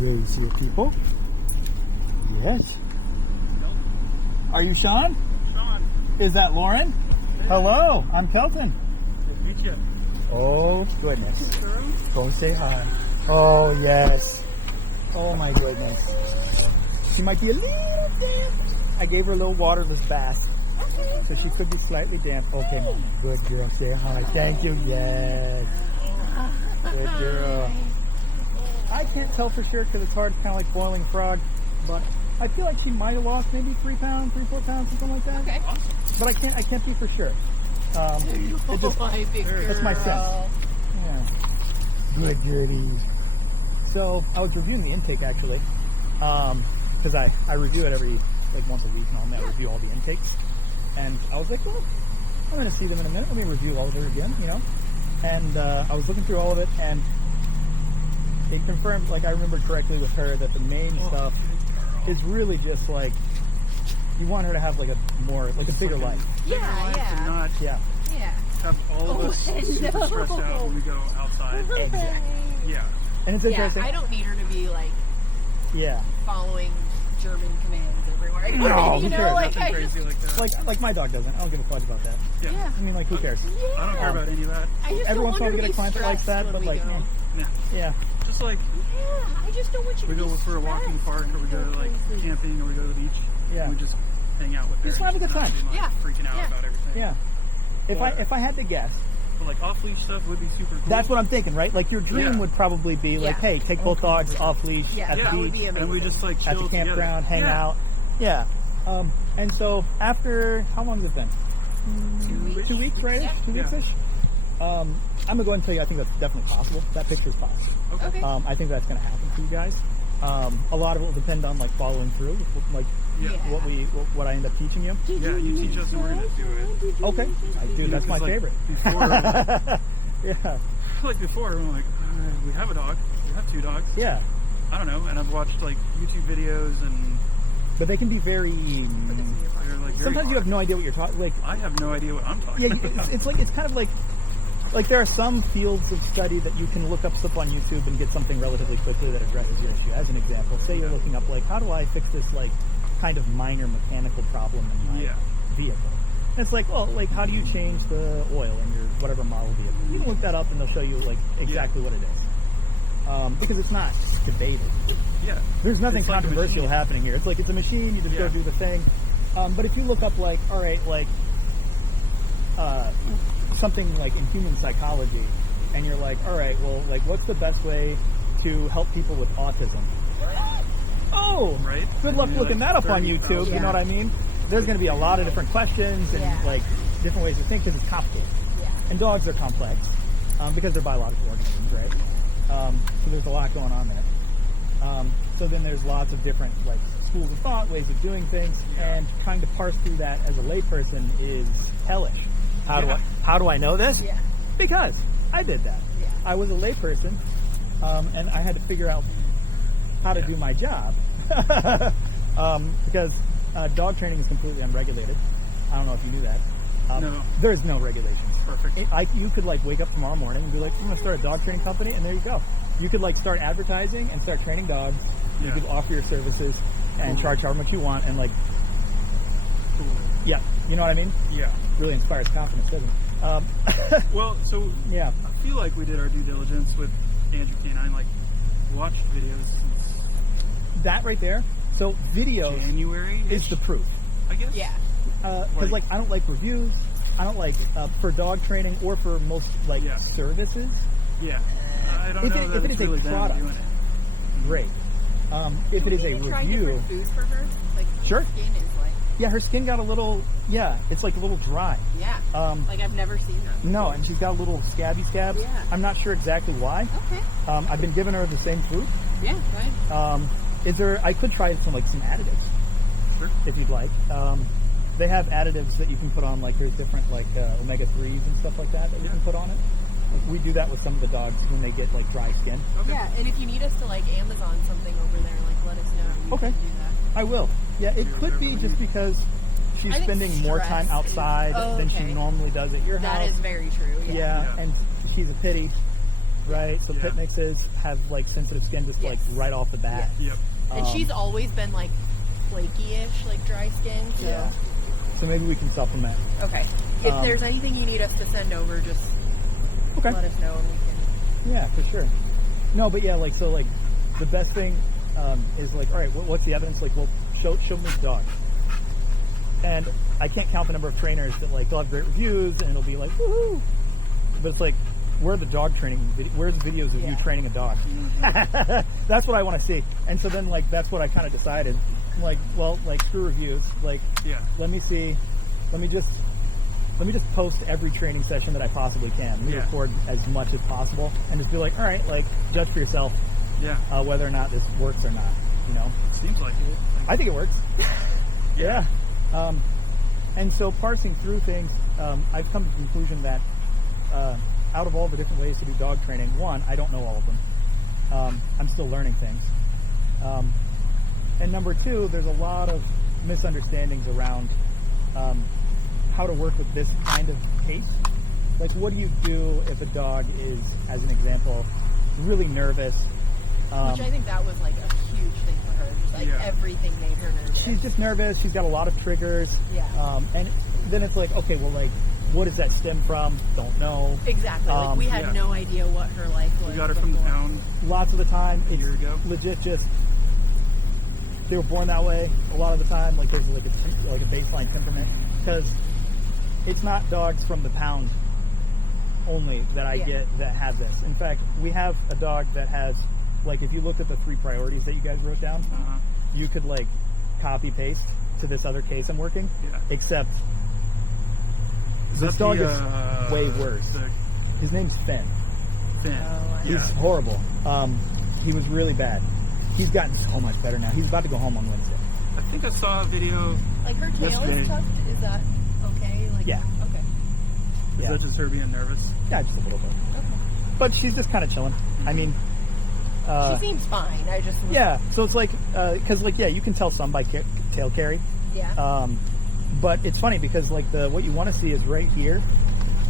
Raise your people. Yes. Are you Sean? Sean. Is that Lauren? Hey. Hello, I'm Kelton. Good to meet you. Oh, goodness. Go say hi. Oh, yes. Oh, my goodness. She might be a little damp. I gave her a little waterless bath. Okay. So she could be slightly damp. Okay, Mama. Good girl. Say hi. Thank you. Yes. Good girl. I can't tell for sure because it's hard, kind of like boiling a frog. But I feel like she might have lost maybe 3 pounds, 4 pounds, something like that. Okay. But I can't be for sure. That's my sense. Yeah. Good dirty. So I was reviewing the intake actually, because I review it every once a week normally. I review all the intakes, and I was like, well, I'm going to see them in a minute. Let me review all of it again, you know. And I was looking through all of it, and it confirmed, I remember correctly with her, that the main stuff is really just you want her to have a bigger life. Yeah. Not have all of us super stressed out when we go outside. Exactly. Yeah. And it's interesting. I don't need her to be following German commands everywhere. No, who cares? Nothing crazy like that. Like my dog doesn't. I don't give a fudge about that. Yeah. I mean, who cares? Yeah. I don't care about any of that. Every once in a while we get a client that likes that, but yeah. Just I just don't want you we to go for a walk in the park, or we go to camping, or we go to the beach. Yeah. And we just hang out with her. Just have a good time. Yeah. Freaking out about everything. Yeah. If I had to guess, but off leash stuff would be super cool. that's what I'm thinking, right? Your dream would probably be hey, take both dogs off leash at the beach, and we just chill at the campground, hang out. Yeah. And so after how long has it been? 2 weeks, right? Yeah. 2 weeks-ish. I'm gonna go ahead and tell you, I think that's definitely possible. That picture's possible. Okay. I think that's gonna happen for you guys. A lot of it will depend on following through, what I end up teaching you. Yeah, you teach us and we're gonna do it. Okay, I do. That's my favorite. Before, yeah. Before, I'm we have a dog. We have 2 dogs. Yeah. I don't know, and I've watched YouTube videos and. But they can be very. Sometimes you have no idea what you're talking. I have no idea what I'm talking about. Yeah, it's kind of like there are some fields of study that you can look up stuff on YouTube and get something relatively quickly that addresses your issue. As an example, say you're looking up how do I fix this kind of minor mechanical problem in my vehicle? And it's how do you change the oil in your whatever model vehicle? You can look that up and they'll show you exactly what it is. Because it's not debated. Yeah. There's nothing controversial happening here. It's a machine, you just go do the thing. But if you look up something in human psychology, and you're all right, well, what's the best way to help people with autism? Oh, right. Good luck looking that up on YouTube. You know what I mean? There's going to be a lot of different questions and different ways to think because it's complicated. Yeah. And dogs are complex because they're biological organisms, right? So there's a lot going on there. So then there's lots of different schools of thought, ways of doing things, and trying to parse through that as a layperson is hellish. How do I know this? Yeah. Because I did that. Yeah. I was a layperson, and I had to figure out how to do my job because dog training is completely unregulated. I don't know if you knew that. No. There's no regulations. Perfect. You could wake up tomorrow morning and be I'm going to start a dog training company, and there you go. You could start advertising and start training dogs. You could offer your services and charge however much you want, and cool. Yeah, you know what I mean? Yeah. Really inspires confidence, doesn't it? Well, so yeah, I feel like we did our due diligence with Angier K9, watched videos. That right there. So video January is the proof, I guess. Yeah. Because I don't like reviews. I don't like for dog training or for most services. Yeah. I don't know that if it it's is really a product, doing it. Great. If it is a Try review, different foods for her? Sure. Her skin is yeah, her skin got a little it's a little dry. Yeah. I've never seen that. No, and she's got a little scabs. Yeah. I'm not sure exactly why. Okay. I've been giving her the same food. Yeah, right. I could try some additives. Sure. If you'd like. They have additives that you can put on, there's different omega-3s and stuff like that you can put on it. We do that with some of the dogs when they get dry skin. Okay. Yeah, and if you need us to Amazon something over there, let us know. Okay. Do that. I will. Yeah, it could be just because she's spending more time outside than she normally does at your house. That is very true. Yeah, and she's a pity. right? So Yeah. pit mixes have like sensitive skin just like Yes. right off the bat. Yep. And she's always been like flaky-ish, like dry skin. So. Yeah. So maybe we can supplement. Okay. If Um, there's anything you need us to send over, just Okay. let us know and we can. Yeah, for sure. No, but yeah, like so, like the best thing is like, all right, what's the evidence? Like, well, show me the dog. And I can't count the number of trainers that like they'll have great reviews and it'll be like, woohoo! But it's like, where are the dog training? Where's the videos of you Yeah. training a dog? That's what I want to see. And so then like that's what I kind of decided. I'm like, well, like screw reviews. Like, Yeah. let me just post every training session that I possibly can. Let me Yeah. record as much as possible and just be like, all right, like judge for yourself Yeah. whether or not this works or not. You know, Seems like it. Like, I think it works. Yeah. And so parsing through things, I've come to the conclusion that out of all the different ways to do dog training, one, I don't know all of them. I'm still learning things. And number two, there's a lot of misunderstandings around how to work with this kind of case. Like, what do you do if a dog is, as an example, really nervous? Which I think that was like a huge thing for her. Just like Yeah. everything made her nervous. She's just nervous. She's got a lot of triggers. Yeah. And then it's like, okay, well, like, what does that stem from? Don't know. Exactly. Like we had yeah. no idea what her life was. we got her from the before. pound. Lots of the time, A it's year ago. legit just they were born that way. A lot of the time, like there's like a baseline temperament because it's not dogs from the pound only that I Yeah. get that have this. In fact, we have a dog that has like if you looked at the 3 priorities that you guys wrote down, Uh-huh. you could like copy paste to this other case I'm working. Yeah. Except Is this that dog the, is way worse. The His name's Finn. fin. Oh, I He's Yeah. horrible. He was really bad. He's gotten so much better now. He's about to go home on Wednesday. I think I saw a video. Like her tail Yesterday. is tucked. Is that okay? Like Yeah. Okay. Is Yeah. that just her being nervous? Yeah, just a little bit. Okay. But she's just kind of chilling. I mean, She seems fine. I just yeah. So it's like, because like, yeah, you can tell some by tail carry. Yeah. But it's funny because like what you want to see is right here.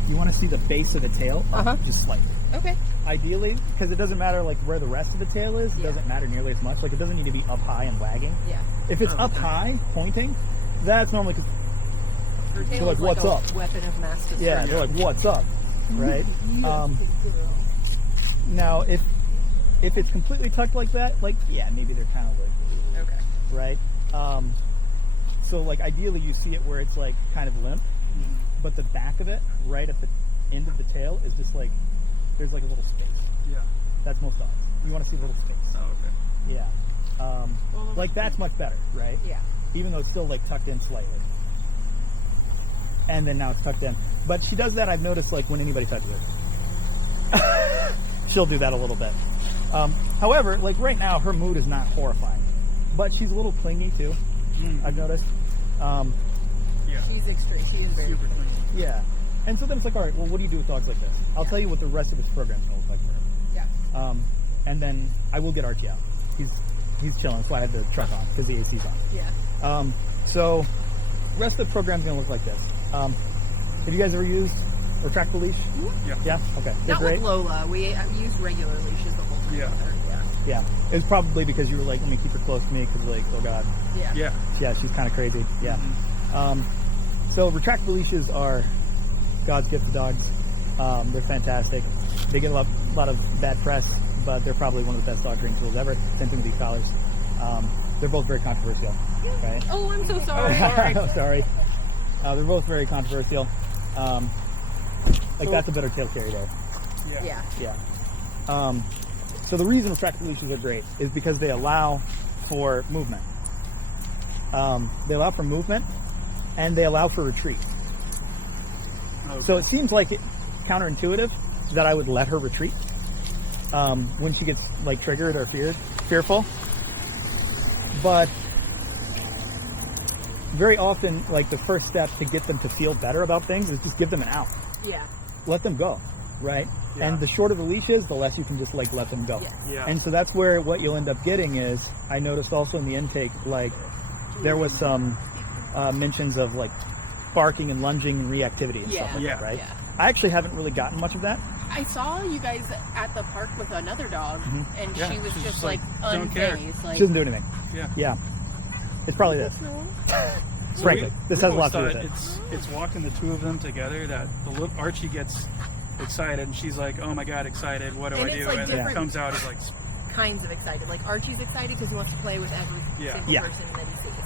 You want to see the base of the tail up Uh-huh. just slightly. Okay. Ideally, because it doesn't matter like where the rest of the tail is. It Yeah. doesn't matter nearly as much. Like it doesn't need to be up high and wagging. Yeah. If it's Oh, up okay. high, pointing, that's normally because Her tail like, is what's like a up? weapon of mass destruction. yeah, they're like, what's up, right? Now, if it's completely tucked like that, like yeah, maybe they're kind of like Okay. right. So like ideally, you see it where it's like kind of limp, but the back of it, right at the end of the tail, is just like there's like a little space. Yeah. That's most dogs. You want to see a little space. Oh, okay. Yeah. Like that's much better, right? Yeah. Even though it's still like tucked in slightly. And then now it's tucked in. But she does that, I've noticed, like when anybody touches her. She'll do that a little bit. However, like right now, her mood is not horrifying. But she's a little clingy too, I've noticed. Yeah. She's extreme. She is very. Super clean. Yeah. And so then it's like, all right, well, what do you do with dogs like this? I'll tell you what the rest of this program is going to look like for her. Yeah. And then I will get Archie out. He's chilling, so I had the truck on because the AC's on. Yeah. So, rest of the program's gonna look like this. Have you guys ever used retractable leash? Yeah. Yeah. Okay. They're Not great. with Lola. We used regular leashes the whole time. Yeah. With her. Yeah. Yeah. It was probably because you were like, let me keep her close to me because like, oh god, Yeah. Yeah. yeah, she's kind of crazy. Yeah. So retractable leashes are God's gift to dogs. They're fantastic. They get a lot of bad press, but they're probably one of the best dog training tools ever. Same thing with these collars. They're both very controversial. Okay. Oh, I'm so sorry. Oh, sorry. They're both very controversial. Like that's a better tail carry there. Yeah. Yeah. So the reason retractable leashes are great is because they allow for movement. They allow for movement, and they allow for retreat. Okay. So it seems like counterintuitive that I would let her retreat when she gets like triggered or fearful. But very often, like the first step to get them to feel better about things is just give them an out. Yeah. Let them go, right? Yeah. And the shorter the leash is, the less you can just like let them go. Yes. Yeah. And so that's where what you'll end up getting is, I noticed also in the intake, like there was some mentions of like barking and lunging and reactivity and Yeah. stuff like Yeah. that, right? Yeah. I actually haven't really gotten much of that. I saw you guys at the park with another dog, and Yeah, she was she's just just like don't care. unfazed. Like, She doesn't do anything. Yeah. Yeah. It's probably this. Frankly, this has a lot to do with it. It's walking the two of them together that Archie gets excited, and she's like, "Oh my god, excited! What do And I it's do?" like And then it different- comes out as like, kinds of excited. Like Archie's excited because he wants to play with every single Yeah. person that he sees.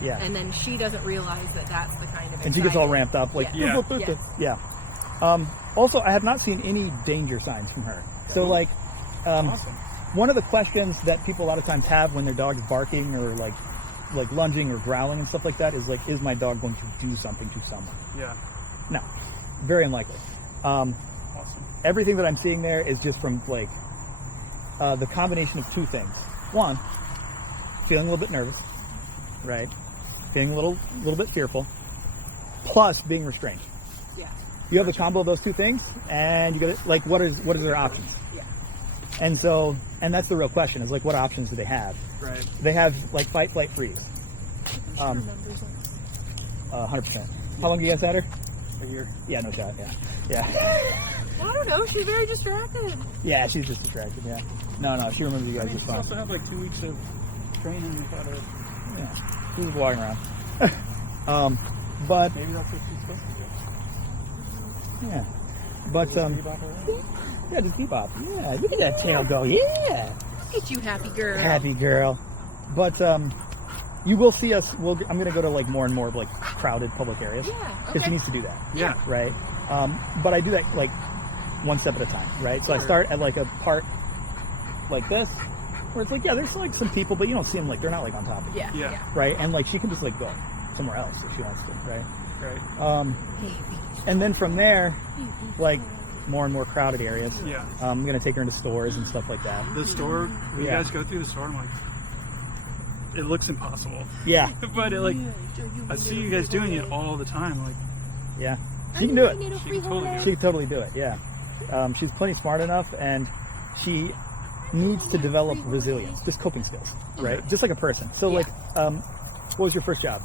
Yeah. And then she doesn't realize that that's the kind of And she gets all ramped up, like, Yeah. yeah. Also, I have not seen any danger signs from her. So, like, awesome. one of the questions that people a lot of times have when their dog's barking or like lunging or growling and stuff like that is like, is my dog going to do something to someone? Yeah. No, very unlikely. Awesome. Everything that I'm seeing there is just from like the combination of two things. One, feeling a little bit nervous, right? Feeling a little bit fearful, plus being restrained. Yeah. You have the combo of those two things, and you get it. Like, what is their options? Yeah. And so, and that's the real question: is like, what options do they have? Right. They have like fight, flight, freeze. 100%. How long you guys had her? A year. Yeah, no shot. Yeah. I don't know. She's very distracted. Yeah, she's just distracted. Yeah. No, she remembers you guys just She fine. also had like 2 weeks of training without her. Yeah, she was walking around. But Maybe that's what she's supposed to do. yeah, but yeah, just bebop. Yeah, look at that tail go. Yeah, Look at you, happy girl. happy girl. But you will see us. I'm gonna go to like more and more like crowded public areas Yeah. because Okay. she needs to do that. Yeah. Right. But I do that like one step at a time. Right. So I start at like a part like this, where it's like, yeah, there's like some people, but you don't see them, like they're not like on top of you. Yeah. Yeah. Right. And like she can just like go somewhere else if she wants to. Right. Right. And then from there, like more and more crowded areas. Yeah. I'm gonna take her into stores and stuff like that. The store, when Yeah. you guys go through the store, I'm like, it looks impossible. Yeah. But it, like, I see you guys doing it all the time. Like, Yeah. She can do it. she can totally do it. She can totally do it. Yeah. She's plenty smart enough, and she needs to develop resilience, just coping skills, right? Okay. Just like a person. So, Yeah. like, what was your first job?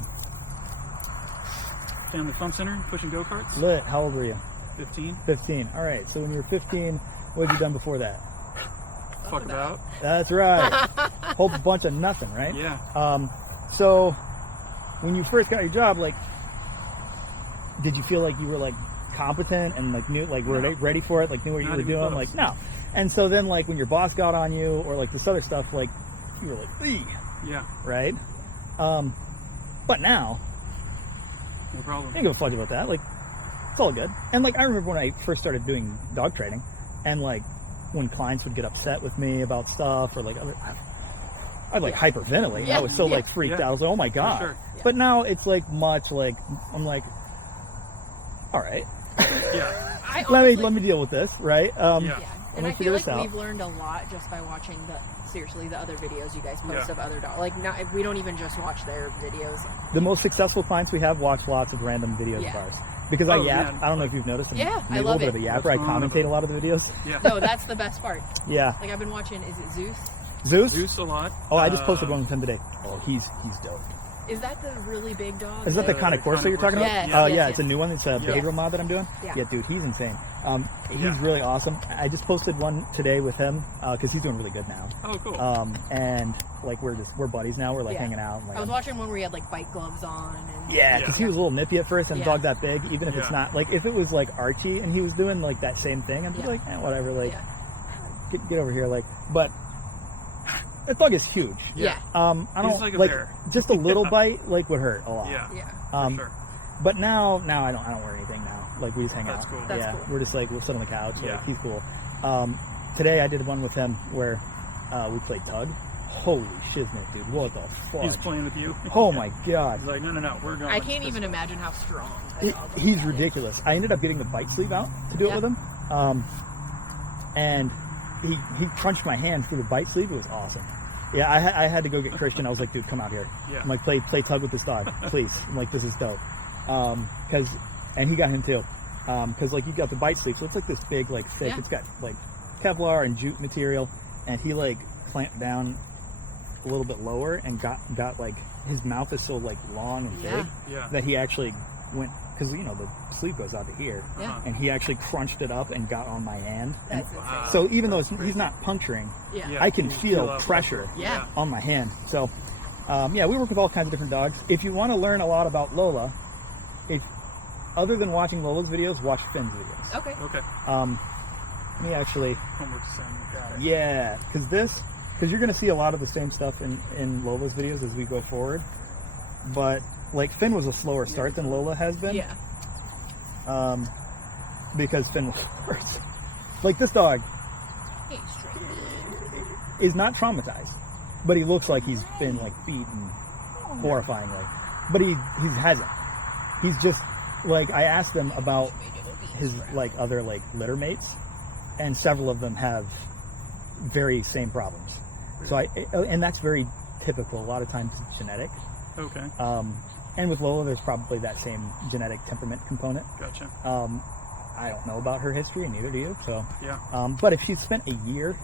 Family Fun Center, pushing go-karts. Lit. How old were you? 15. 15. All right. So when you were 15, what had you done before that? Fuck about. That's right. Whole bunch of nothing, right? Yeah. So when you first got your job, like, did you feel like you were like competent and like knew, like were No. ready for it, like knew what you Not were even doing? close. Like, no. And so then, like, when your boss got on you or like this other stuff, like you were like, "Eeh," Yeah. right? But now No problem. I don't give a fudge about that. Like, it's all good. And like, I remember when I first started doing dog training, and like when clients would get upset with me about stuff or like I'd like hyperventilate. Yeah. I was so Yeah. like freaked Yeah. out. I was like, oh my god. sure. But now it's like much like I'm like, all right, Yeah. I let honestly- me deal with this, right? Yeah. Yeah. And me I figure feel this like out. we've learned a lot just by watching the other videos you guys post Yeah. of other dogs. Like, not, we don't even just watch their videos. The most successful clients we have watch lots of random videos Yeah. of ours because I Oh, yap. man. I don't know if you've noticed. I'm Yeah, I maybe a love little bit it. of a yapper. I What's wrong with commentate it? a lot of the videos. Yeah. No, that's the best part. Yeah. Like, I've been watching, is it Zeus? Zeus. Zeus a lot. Oh, I just posted one with him today. Oh, he's dope. Is that the really big dog? Is that the The kind of Corso you're talking Yes, about? yes, Yeah, yes. it's a new one. It's a behavioral mod that I'm doing. Yeah. Dude, he's insane. He's Yeah. really awesome. I just posted one today with him because he's doing really good now. Oh, cool. And like we're buddies now. We're like Yeah. hanging out. Like, I was watching one where he had like bike gloves on. And yeah, because he Yeah. was a little nippy at first, and Yeah. a dog that big, even if it's Yeah. not like if it was like Archie and he was doing like that same thing, I'd be Yeah. like, whatever. Like, Yeah. get over here. Like, but that dog is huge. Yeah. I don't He's like a bear. just a little bite like would hurt a lot. Yeah. Yeah. For sure. But now I don't wear anything now. Like we just hang That's out. cool. That's Yeah, cool. we're just like we'll sit on the couch. Yeah. Like he's cool. Today I did one with him where we played tug. Holy shiznit, dude! What the fuck? He's playing with you. Oh my god, He's like, no, we're going. I can't this even way. imagine how strong a dog like he's that is. ridiculous. I ended up getting the bite sleeve out to do it Yeah. with him, and he crunched my hand through the bite sleeve. It was awesome. Yeah, I had to go get Christian. I was like, dude, come out here. Yeah. I'm like, play tug with this dog, please. I'm like, this is dope. And he got him too. Because like you got the bite sleeve, so it's like this big, like thick. Yeah. It's got like Kevlar and jute material, and he like clamped down a little bit lower and got like his mouth is so like long and Yeah. big Yeah. that he actually went, because you know the sleeve goes out to here, Yeah. and he actually crunched it up and got on my hand. And That's insane. so even though he's not puncturing, Yeah. I can you feel up pressure Yeah. on my hand. So yeah, we work with all kinds of different dogs. If you want to learn a lot about Lola, other than watching Lola's videos, watch Finn's videos. Okay. Okay. Let me actually, Homework assignment. Got it. yeah, because you're going to see a lot of the same stuff in Lola's videos as we go forward. But like Finn was a slower start than Lola has been. Yeah. Because Finn was worse. Like this dog Hey, straight. is not traumatized, but he looks like he's been like beaten horrifyingly. But he hasn't. He's just like, I asked him about his like other like litter mates, and several of them have very same problems. So and that's very typical. A lot of times it's genetic. Okay. And with Lola, there's probably that same genetic temperament component. Gotcha. I don't know about her history, and neither do you. So, Yeah. but if she's spent a year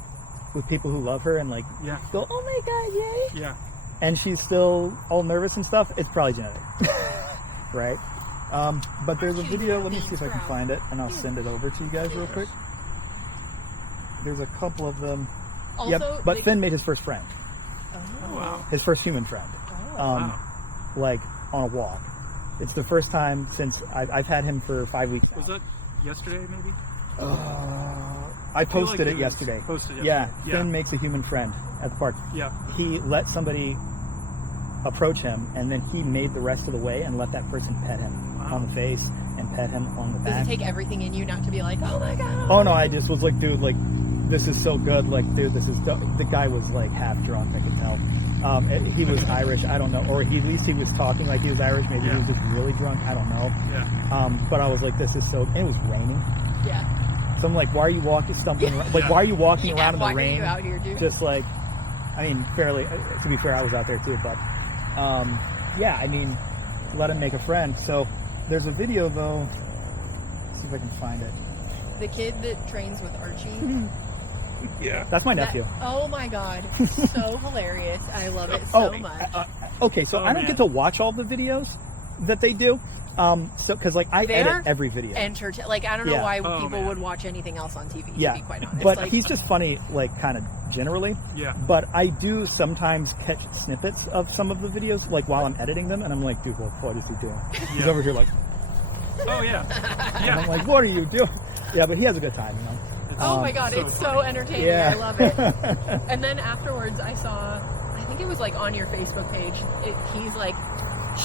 with people who love her and like Yeah. go, oh my god, yay, Yeah. and she's still all nervous and stuff, it's probably genetic, right? But there's a video. Let me see if I can find it, and I'll send it over to you guys real quick. There's a couple of them. Also, Yep. But Finn made his first friend, Oh, wow. his first human friend, Wow. like on a walk. It's the first time since I've had him for 5 weeks now. Was that yesterday, maybe? I feel like posted it it was yesterday. posted Yeah, yesterday. Finn Yeah. makes a human friend at the park. Yeah. He let somebody approach him, and then he made the rest of the way and let that person pet him Wow. on the face and pet him on the Does back. it take everything in you not to be like, oh my god? Oh no, I just was like, dude, like this is so good. Like, dude, this is the guy was like half drunk. I could tell. He was Irish. I don't know, or at least he was talking like he was Irish. Maybe he was just really drunk. I don't know. Yeah. But I was like, this is so. And it was raining. Yeah. So I'm like, why are you stumbling around? Like, why are you walking around in the why rain? are you out here, dude? Just like, I mean, fairly, to be fair, I was out there too, but, yeah, I mean, let him make a friend. So there's a video though, let's see if I can find it. The kid that trains with Archie. Yeah. That's my That- nephew. oh my god. So hilarious. I love it so much. Okay, so Oh, I don't man. get to watch all the videos that they do. So, cause like I They're edit every video. Like, I don't know Yeah. why Oh, people man. would watch anything else on TV, Yeah, to be quite honest. but like, he's just funny, like kind of generally. Yeah. But I do sometimes catch snippets of some of the videos, like while I'm editing them, and I'm like, dude, what is he doing? He's Yeah. over here like, Oh, yeah. and Yeah. I'm like, what are you doing? Yeah, but he has a good time, you know. oh my god, so it's so funny. entertaining. Yeah. I love it. And then afterwards, I saw, I think it was like on your Facebook page, he's like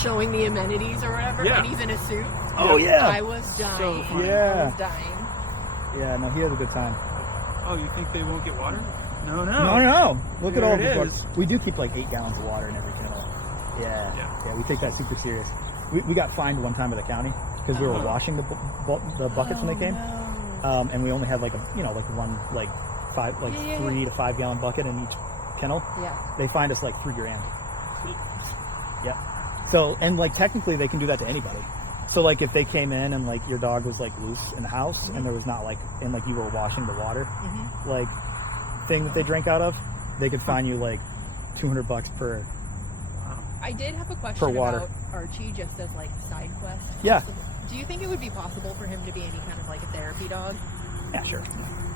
showing the amenities or whatever, Yeah. and he's in a suit. Oh yeah. I was dying. So funny. I Yeah. was dying. Yeah, no, he has a good time. Oh, you think they won't get water? No, no. No. Look at Here all it the is. buckets. We do keep like 8 gallons of water in every kennel. Yeah. Yeah. We take that super serious. We got fined one time at the county because we were Uh-huh. washing the buckets when they came, No. and we only had like one Yeah. 3 to 5 gallon bucket in each kennel. Yeah. They fined us like $3,000. Yep. So, and like technically they can do that to anybody. So like if they came in and like your dog was like loose in the house and there was not like, and like you were washing the water, like thing that they drank out of, they could fine you like $200 per. I did have a question water. about Archie, just as like side quest. Yeah. Do you think it would be possible for him to be any kind of like a therapy dog? Yeah, sure.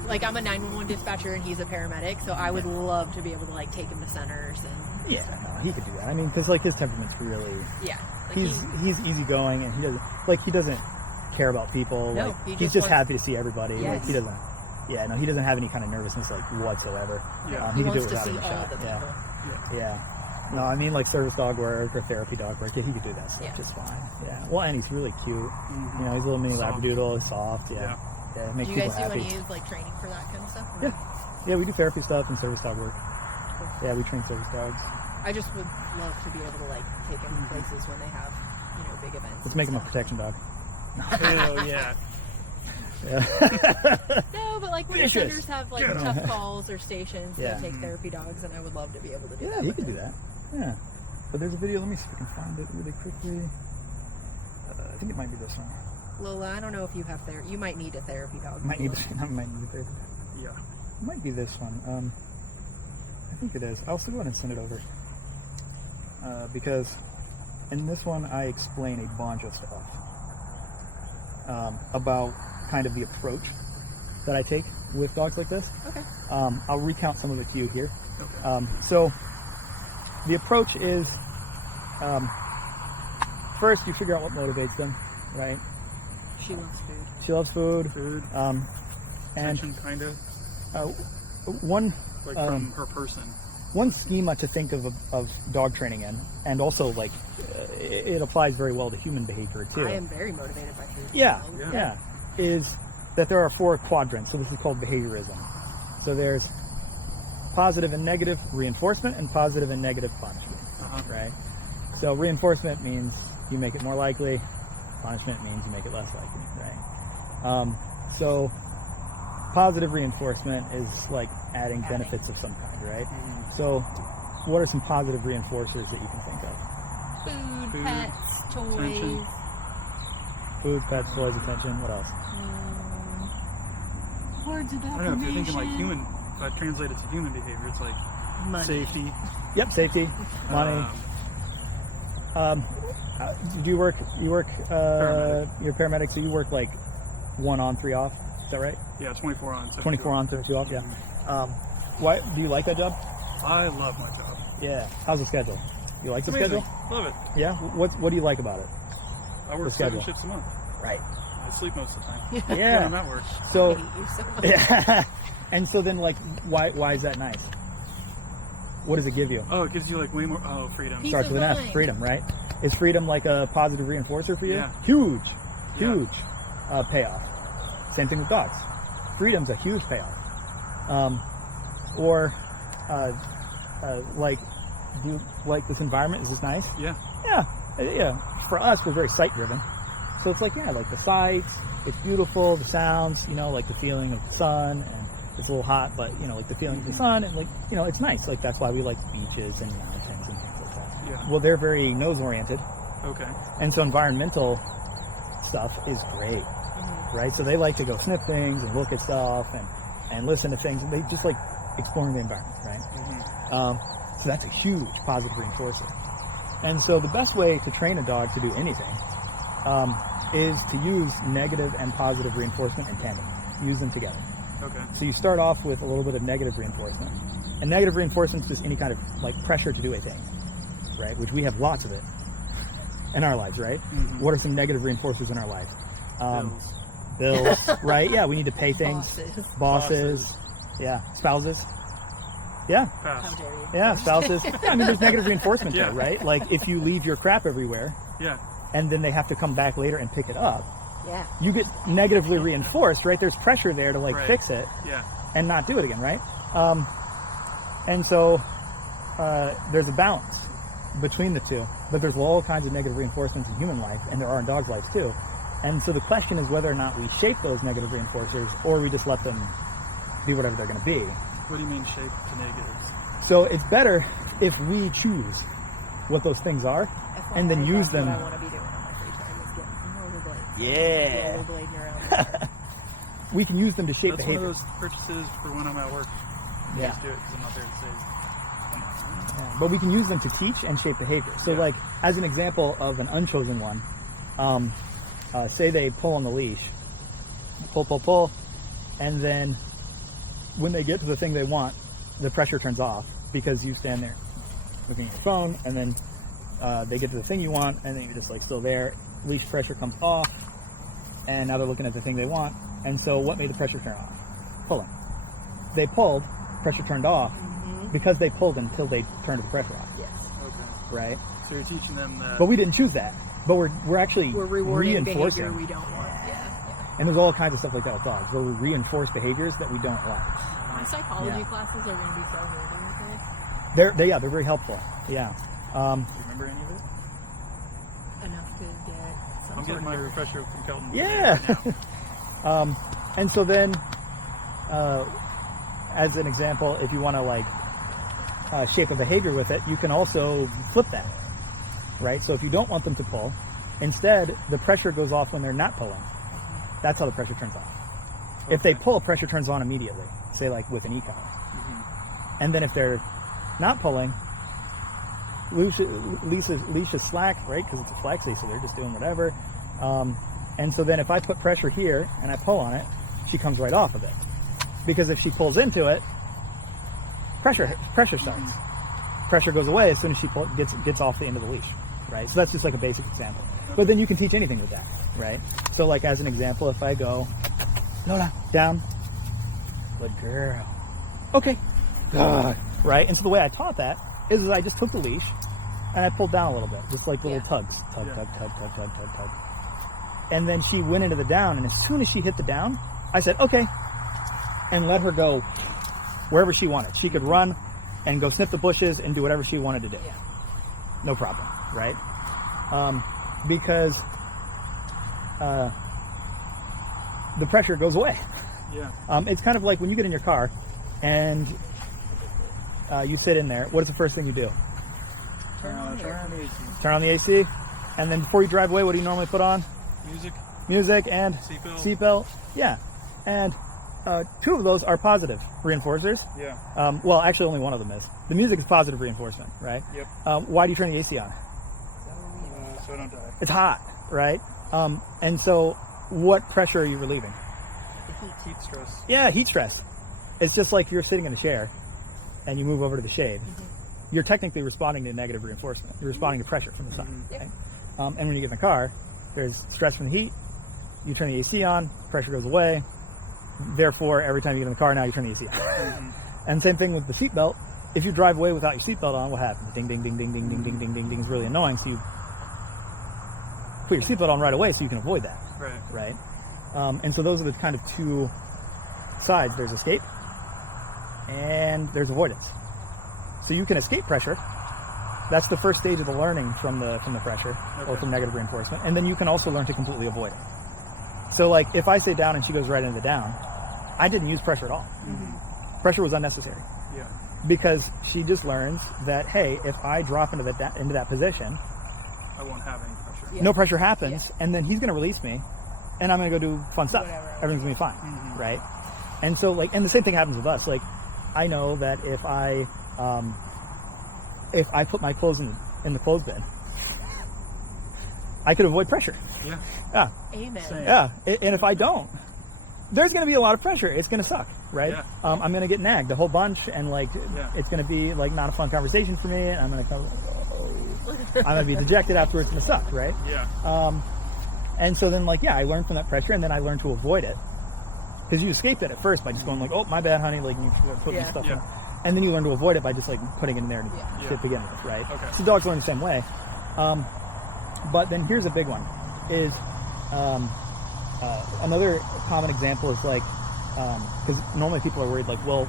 Like, I'm a 911 dispatcher and he's a paramedic, so I would love to be able to like take him to centers and Yeah, no, he could do that. I mean, because like his temperament's really, yeah. Like he's easygoing and he doesn't care about people. No, like he he's just just wants- happy to see everybody. Like Yes. he doesn't. Yeah, no, he doesn't have any kind of nervousness like whatsoever. Yeah. He he could do wants it to without see any all shot. the people. Yeah. No, I mean like service dog work or therapy dog work. Yeah, he could do that stuff Yeah. just fine. Yeah. Well, and he's really cute. Mhm. You know, he's a little mini Soft. labradoodle. He's soft. Yeah. Yeah. Yeah. Do Makes you people guys do happy. any like training for that kind of stuff? Yeah. Yeah, we do therapy stuff and service dog work. Yeah, we train service dogs. I just would love to be able to like take him to places when they have, you know, big events. Let's and make him a stuff. protection dog. Oh, yeah. Yeah. No, but like when Vicious. centers have like Get 'em. tough calls or stations, Yeah. they take therapy dogs, and I would love to be able to do Yeah, that. he with could do him. that. Yeah. But there's a video. Let me see if I can find it really quickly. I think it might be this one. Lola, I don't know if you have therapy. You might need a therapy dog. Might need. Lola. I might need a therapy. Yeah. It might be this one. I think it is. I'll still go ahead and send it over. Because in this one I explain a bunch of stuff. about kind of the approach that I take with dogs like this. Okay. I'll recount some of it to you here. Okay. So the approach is, first you figure out what motivates them, right? She loves food. She loves food. Food. And Attention, kind of. one Like from her person. one schema to think of dog training in, and also like it applies very well to human behavior too. I am very motivated by food. Yeah, Yeah. yeah, is that there are 4 quadrants. So this is called behaviorism. So there's positive and negative reinforcement and positive and negative punishment, right? So reinforcement means you make it more likely. Punishment means you make it less likely, right? So positive reinforcement is like adding benefits of some kind, right? So what are some positive reinforcers that you can think of? Food, pets, toys. attention. Food, pets, toys, attention. What else? Words of I affirmation. don't know if you're thinking like human. If I translate it to human behavior, it's like Money. safety. Yep, safety, money. Do you work? Paramedic. You're a paramedic, so you work like 1 on, 3 off. Is that right? Yeah, 24 on. 24 on, 32 off. Yeah. Why do you like that job? I love my job. Yeah. How's the schedule? You like the Amazing. schedule? Love it. Yeah. What do you like about it? I work The schedule. 7 shifts a month. Right. I sleep most of the time. Yeah. When I'm at work. So. I hate you so much. Yeah. And so then, like, why is that nice? What does it give you? Oh, it gives you like way more. Oh, freedom. Peace Starts of with an F. mind. Freedom, right? Is freedom like a positive reinforcer for you? Yeah. Huge Yeah. payoff. Same thing with dogs. Freedom's a huge payoff. Like, do you like this environment? Is this nice? Yeah. Yeah. For us, we're very sight driven. So it's like, yeah, like the sights, it's beautiful, the sounds, like the feeling of the sun, and it's a little hot, but, like the feeling of the sun, and like, it's nice. Like, that's why we like beaches and mountains and things like that. Yeah. Well, they're very nose oriented. Okay. And so environmental stuff is great, right? So they like to go sniff things and look at stuff and listen to things. And they just like exploring the environment, right? So that's a huge positive reinforcer. And so the best way to train a dog to do anything is to use negative and positive reinforcement in tandem. Use them together. Okay. So you start off with a little bit of negative reinforcement. And negative reinforcement is just any kind of like pressure to do a thing, right? Which we have lots of it in our lives, right? What are some negative reinforcers in our life? Bills, right? Yeah, we need to pay things. Bosses. Yeah, spouses. Yeah. Pass. How dare you? Yeah, spouses. Yeah, I mean, there's negative reinforcement Yeah. there, right? Like if you leave your crap everywhere Yeah. and then they have to come back later and pick it up, Yeah. you get negatively reinforced, right? There's pressure there to like Right. fix it Yeah. and not do it again, right? And so there's a balance between the two, but there's all kinds of negative reinforcements in human life, and there are in dogs' lives too. And so the question is whether or not we shape those negative reinforcers or we just let them be whatever they're going to be. What do you mean shape to negatives? So it's better if we choose what those things are and then use them. What I want to be doing on my free time is getting some rollerblades. Yeah. Rollerblading around. We can use them to shape That's behavior. one of those purchases for when I'm at work. I Yeah. just do it because I'm not there to say. Yeah, but we can use them to teach and shape behavior. So Yeah. like, as an example of an unchosen one, say they pull on the leash, pull, and then when they get to the thing they want, the pressure turns off because you stand there looking at your phone, and then they get to the thing you want, and then you're just like still there. Leash pressure comes off, and now they're looking at the thing they want. And so what made the pressure turn off? Pulling. They pulled, pressure turned off, because they pulled until they turned the pressure off, Yes. Okay. right? So you're teaching them that. But we didn't choose that. But we're actually We're rewarding reinforcing. behavior we don't want. Yeah. And there's all kinds of stuff like that with dogs, where we reinforce behaviors that we don't like. My psychology Yeah. classes are going to be so amazing today. They're very helpful. Yeah. Do you remember any of it? Enough to get some I'm sort getting of my refresher from Kelton. Yeah. And so then, as an example, if you want to like shape a behavior with it, you can also flip that, right? So if you don't want them to pull, instead the pressure goes off when they're not pulling. That's how the pressure turns off. If they pull, pressure turns on immediately, say like with an e-collar. And then if they're not pulling, leash is slack, right? Because it's a flexi, so they're just doing whatever. And so then if I put pressure here and I pull on it, she comes right off of it. Because if she pulls into it, pressure starts. Pressure goes away as soon as she gets off the end of the leash, right? So that's just like a basic example. But then you can teach anything with that, right? So like as an example, if I go, Lola, down, good girl, okay, right? And so the way I taught that is I just took the leash and I pulled down a little bit, just like little tugs, tug, tug, tug, tug, tug, tug, tug. And then she went into the down, and as soon as she hit the down, I said, okay, and let her go wherever she wanted. She could run and go sniff the bushes and do whatever she wanted to do. Yeah. No problem, right? Because the pressure goes away. Yeah. It's kind of like when you get in your car and you sit in there, what is the first thing you do? Turn on the AC. Turn on the AC, and then before you drive away, what do you normally put on? Music and seatbelt. Yeah. And two of those are positive reinforcers. Yeah. Well, actually, only one of them is. The music is positive reinforcement, right? Yep. Why do you turn the AC on? So I don't die. It's hot, right? And so what pressure are you relieving? Heat stress. Yeah, heat stress. It's just like you're sitting in a chair and you move over to the shade. You're technically responding to negative reinforcement. You're responding to pressure from the sun. Right? And when you get in the car, there's stress from the heat. You turn the AC on, pressure goes away. Therefore, every time you get in the car now, you turn the AC on. And same thing with the seatbelt. If you drive away without your seatbelt on, what happens? Ding, ding, ding, ding, ding, ding, ding, ding, ding, ding. It's really annoying. So you put your seatbelt on right away so you can avoid that. Right? And so those are the kind of two sides. There's escape and there's avoidance. So you can escape pressure. That's the first stage of the learning from the pressure or from negative reinforcement. And then you can also learn to completely avoid it. So like if I say down and she goes right into the down, I didn't use pressure at all. Pressure was unnecessary. Yeah. Because she just learns that, hey, if I drop into that position, I won't have any pressure. no pressure happens, and then he's going to release me, and I'm going to go do fun stuff. Everything's going to be fine, right? And so like, and the same thing happens with us. Like, I know that if I put my clothes in the clothes bin, I could avoid pressure. Yeah. Yeah. Amen. Same. Yeah. And if I don't, there's going to be a lot of pressure. It's going to suck, right? Yeah. I'm going to get nagged a whole bunch, and like, it's going to be like not a fun conversation for me. And I'm going to be dejected afterwards. It's going to suck, right? Yeah. And so then like, I learned from that pressure, and then I learned to avoid it. Because you escape it at first by just going like, oh, my bad, honey, like you put your stuff in. And then you learn to avoid it by just like putting it in there to begin with, right? Okay. So dogs learn the same way. But then here's a big one, is another common example is like, because normally people are worried like, well,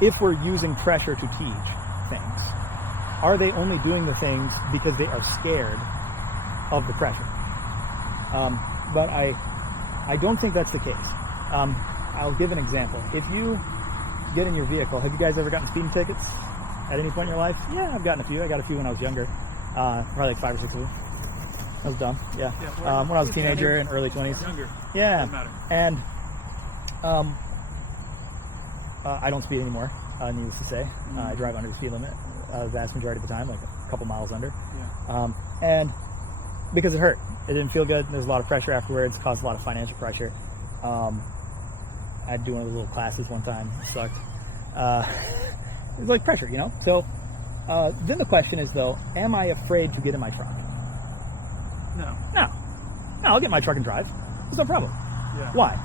if we're using pressure to teach things, are they only doing the things because they are scared of the pressure? But I don't think that's the case. I'll give an example. If you get in your vehicle, have you guys ever gotten speeding tickets at any point in your life? Yeah, I've gotten a few. I got a few when I was younger, probably like 5 or 6 of them. I was dumb. Yeah. When I was a teenager in early 20s. Younger. Yeah. Doesn't matter. And I don't speed anymore, needless to say. I drive under the speed limit the vast majority of the time, like a couple miles under. Yeah. And because it hurt. It didn't feel good. There's a lot of pressure afterwards. Caused a lot of financial pressure. I had to do one of the little classes one time. It sucked. It was like pressure, you know? So then the question is, though, am I afraid to get in my truck? No, I'll get in my truck and drive. There's no problem. Yeah. Why?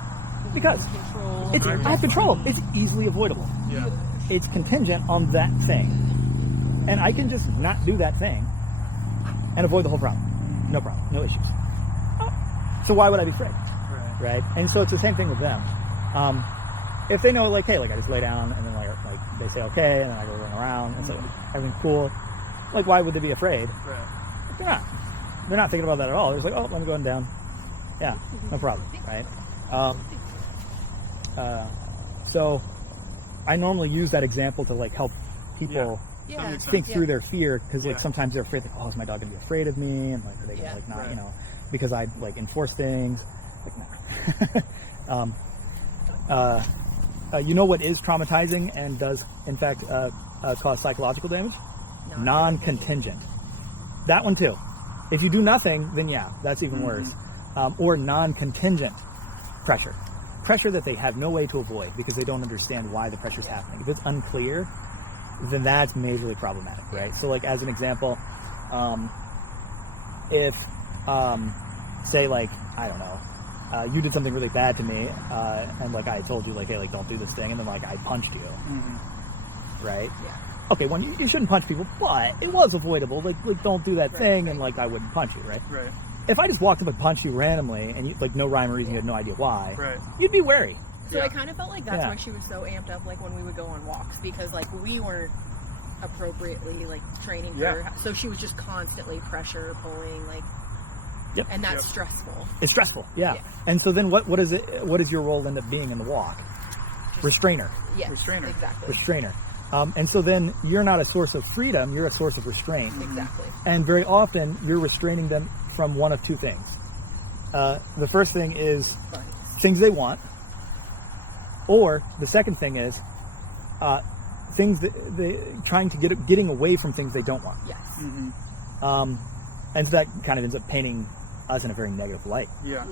Because I have control. It's easily avoidable. Yeah. It's contingent on that thing. And I can just not do that thing and avoid the whole problem. No problem. No issues. So why would I be afraid? Right? And so it's the same thing with them. If they know, like, hey, like I just lay down and then like they say okay, and then I go run around and so everything's cool. Like, why would they be afraid? Right. They're not. They're not thinking about that at all. They're just like, oh, let me go down. Yeah, no problem, right? So I normally use that example to like help people think through their fear, because like sometimes they're afraid, like, oh, is my dog gonna be afraid of me? And like, are they gonna like not, you know, because I like enforce things. Like, no. You know what is traumatizing and does in fact cause psychological damage? Non-contingent. That one too. If you do nothing, then yeah, that's even worse. or non-contingent pressure. Pressure that they have no way to avoid because they don't understand why the pressure is happening. If it's unclear, then that's majorly problematic, right? So like as an example, if say like, I don't know, you did something really bad to me, and like I told you like, hey, like don't do this thing, and then like I punched you, right? Yeah. Okay, well you shouldn't punch people, but it was avoidable. Like don't do that thing, and like I wouldn't punch you, right? Right. If I just walked up and punched you randomly, and you, like no rhyme or reason, you had no idea why, Right. you'd be wary. So Yeah. I kind of felt like that's why she was so amped up, like when we would go on walks, because like we weren't appropriately like training her. Yeah. So she was just constantly pressure pulling, like, Yep. and that's Yep. stressful. It's stressful, yeah. Yeah. And so then what is it? What does your role end up being in the walk? Restrainer. Yes, Restrainer. exactly. Restrainer. And so then you're not a source of freedom, you're a source of restraint. Exactly. And very often you're restraining them from one of two things. The first thing is things they want, or the second thing is things that they trying to getting away from things they don't want. Yes. And so that kind of ends up painting us in a very negative light. Yeah.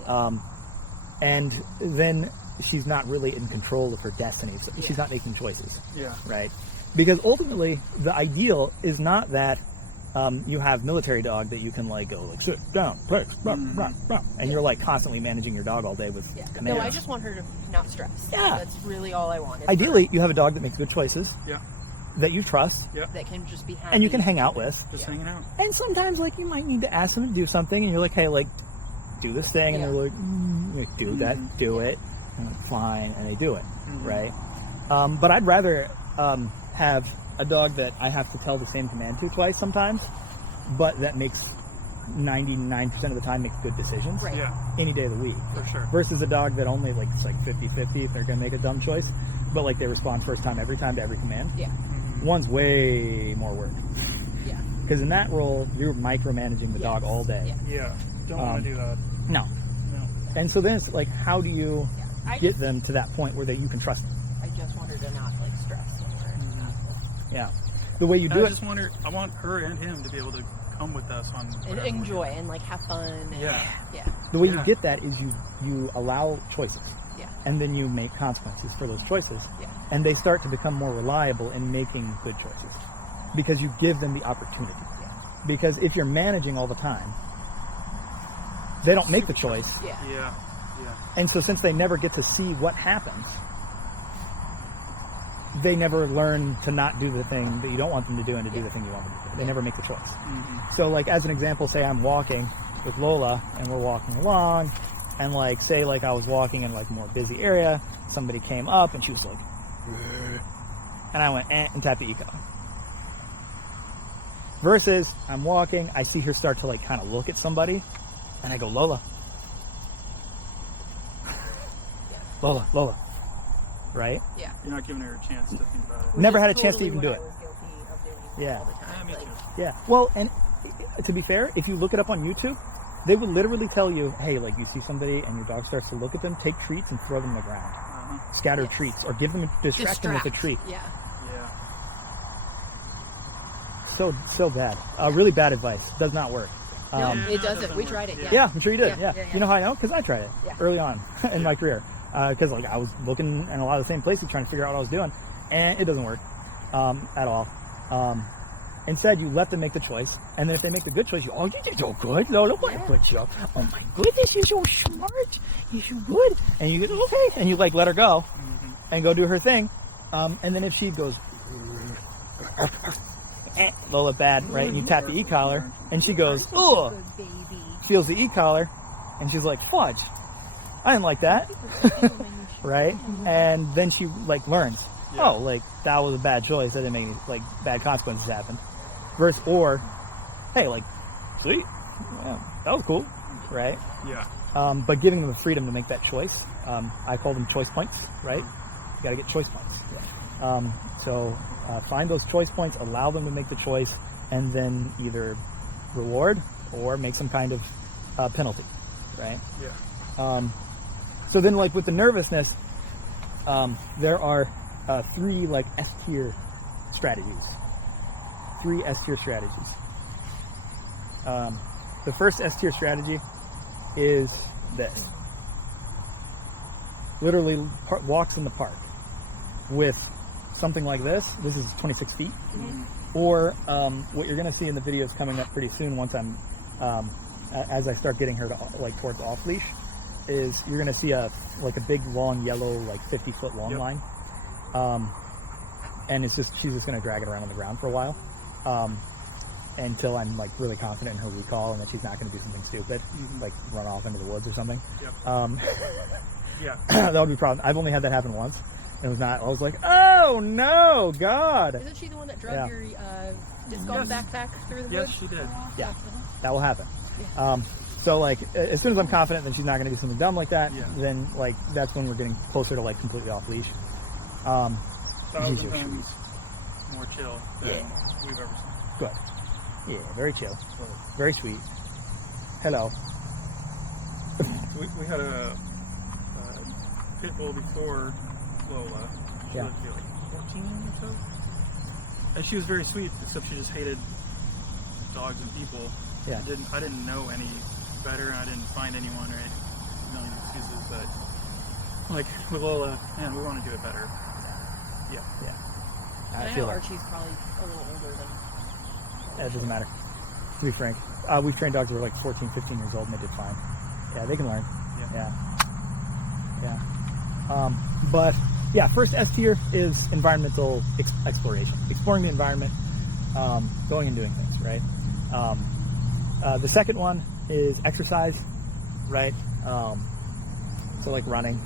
And then she's not really in control of her destiny. So she's not making choices. Yeah. Right? Because ultimately, the ideal is not that you have military dog that you can like go like sit down, place, blah, blah, blah, and you're like constantly managing your dog all day with commands. No, I just want her to not stress. Yeah. That's really all I want. Ideally, you have a dog that makes good choices, Yeah. that you trust, that can just be happy. and you can hang out with. Just hanging out. And sometimes, like, you might need to ask them to do something, and you're like, hey, like, do this thing, and they're like, do that, do it, and I'm like, fine, and they do it, right? But I'd rather have a dog that I have to tell the same command to twice sometimes, but that makes 99% of the time makes good decisions Right. Yeah. any day of the week. For sure. Versus a dog that only, like, it's like 50-50 if they're going to make a dumb choice, but, like, they respond first time every time to every command. Yeah. One's way more work. Yeah. Because in that role, you're micromanaging the dog all day. Yeah. Yeah. Don't want to do that. No. No. And so then it's like, how do you I get just, them to that point where you can trust them? I just want her to not like stress when we're Yeah. The way you And do I it. just want her. I want her and him to be able to come with us on. and whatever we're enjoy doing. and like have fun. And, Yeah. Yeah. The way you Yeah. get that is you allow choices. Yeah. And then you make consequences for those choices. Yeah. And they start to become more reliable in making good choices. Because you give them the opportunity. Yeah. Because if you're managing all the time, they don't make the choice. Yeah. Yeah. Yeah. And so since they never get to see what happens, they never learn to not do the thing that you don't want them to do and to do the thing you want them to do. They never make the choice. So like as an example, say I'm walking with Lola and we're walking along, and like say like I was walking in like a more busy area, somebody came up and she was like, and I went and tapped the eco. Versus I'm walking, I see her start to like kind of look at somebody, and I go, Lola. Lola, Lola. Right? Yeah. You're not giving her a chance to think about it. Never Which had a is chance to totally even do what it. I was guilty of doing Yeah. all the time. Yeah, me Like, too. Yeah. Well, and to be fair, if you look it up on YouTube, they would literally tell you, hey, like you see somebody and your dog starts to look at them, take treats and throw them on the ground. Scatter Yes. treats or give them distract them with a treat. Yeah. Yeah. So bad. Really bad advice. Does not work. No, Yeah, it no, doesn't. We tried it. Yeah. Yeah, I'm sure you did. Yeah, Yeah. yeah, yeah. You know how I know? Because I tried it Yeah. early on in my career. Because like I was looking in a lot of the same places trying to figure out what I was doing, and it doesn't work at all. Instead, you let them make the choice, and then if they make the good choice, you did so good, Lola, what a good job. Oh my goodness, you're so smart. You're so good. And you go, okay, and you like let her go and go do her thing. And then if she goes, Lola bad, right? And you tap the e-collar, and she goes, ugh, Good baby. feels the e-collar, and she's like, fudge, I didn't like that, right? And then she like learns, Yeah. oh, like that was a bad choice, that didn't make any like bad consequences happen. Versus, or, hey, like, sweet, yeah, that was cool, right? Yeah. But giving them the freedom to make that choice, I call them choice points, right? You got to get choice points. So find those choice points, allow them to make the choice, and then either reward or make some kind of penalty, right? Yeah. So then, like with the nervousness, there are 3 like S-tier strategies. 3 S-tier strategies. The first S-tier strategy is this. Literally walks in the park with something like this. This is 26 feet. Or what you're going to see in the videos coming up pretty soon once I'm, as I start getting her to like towards off leash, is you're going to see a big long yellow, like 50-foot long line. And she's just going to drag it around on the ground for a while. Until I'm like really confident in her recall and that she's not going to do something stupid, like run off into the woods or something. Yeah. That would be a problem. I've only had that happen once. It was not. I was like, oh no, God! Isn't she the one that drug your disc golf backpack through the woods? Yes, she did. Yeah, that will happen. So like, as soon as I'm confident that she's not going to do something dumb like that, then like that's when we're getting closer to like completely off leash. 1,000 times more chill than we've ever seen. Good. Yeah, very chill, very sweet. Hello. We had a pit bull before Lola. She was like 14 or so. And she was very sweet, except she just hated dogs and people. Yeah. I didn't know any better, and I didn't find anyone or a million excuses, but like with Lola, man, we want to do it better. Yeah. I know Archie's probably a little older than... It doesn't matter. To be frank, we've trained dogs that were like 14, 15 years old and they did fine. Yeah, they can learn. Yeah. But yeah, first S tier is environmental exploration, exploring the environment, going and doing things, right? The second one is exercise, right? So like running,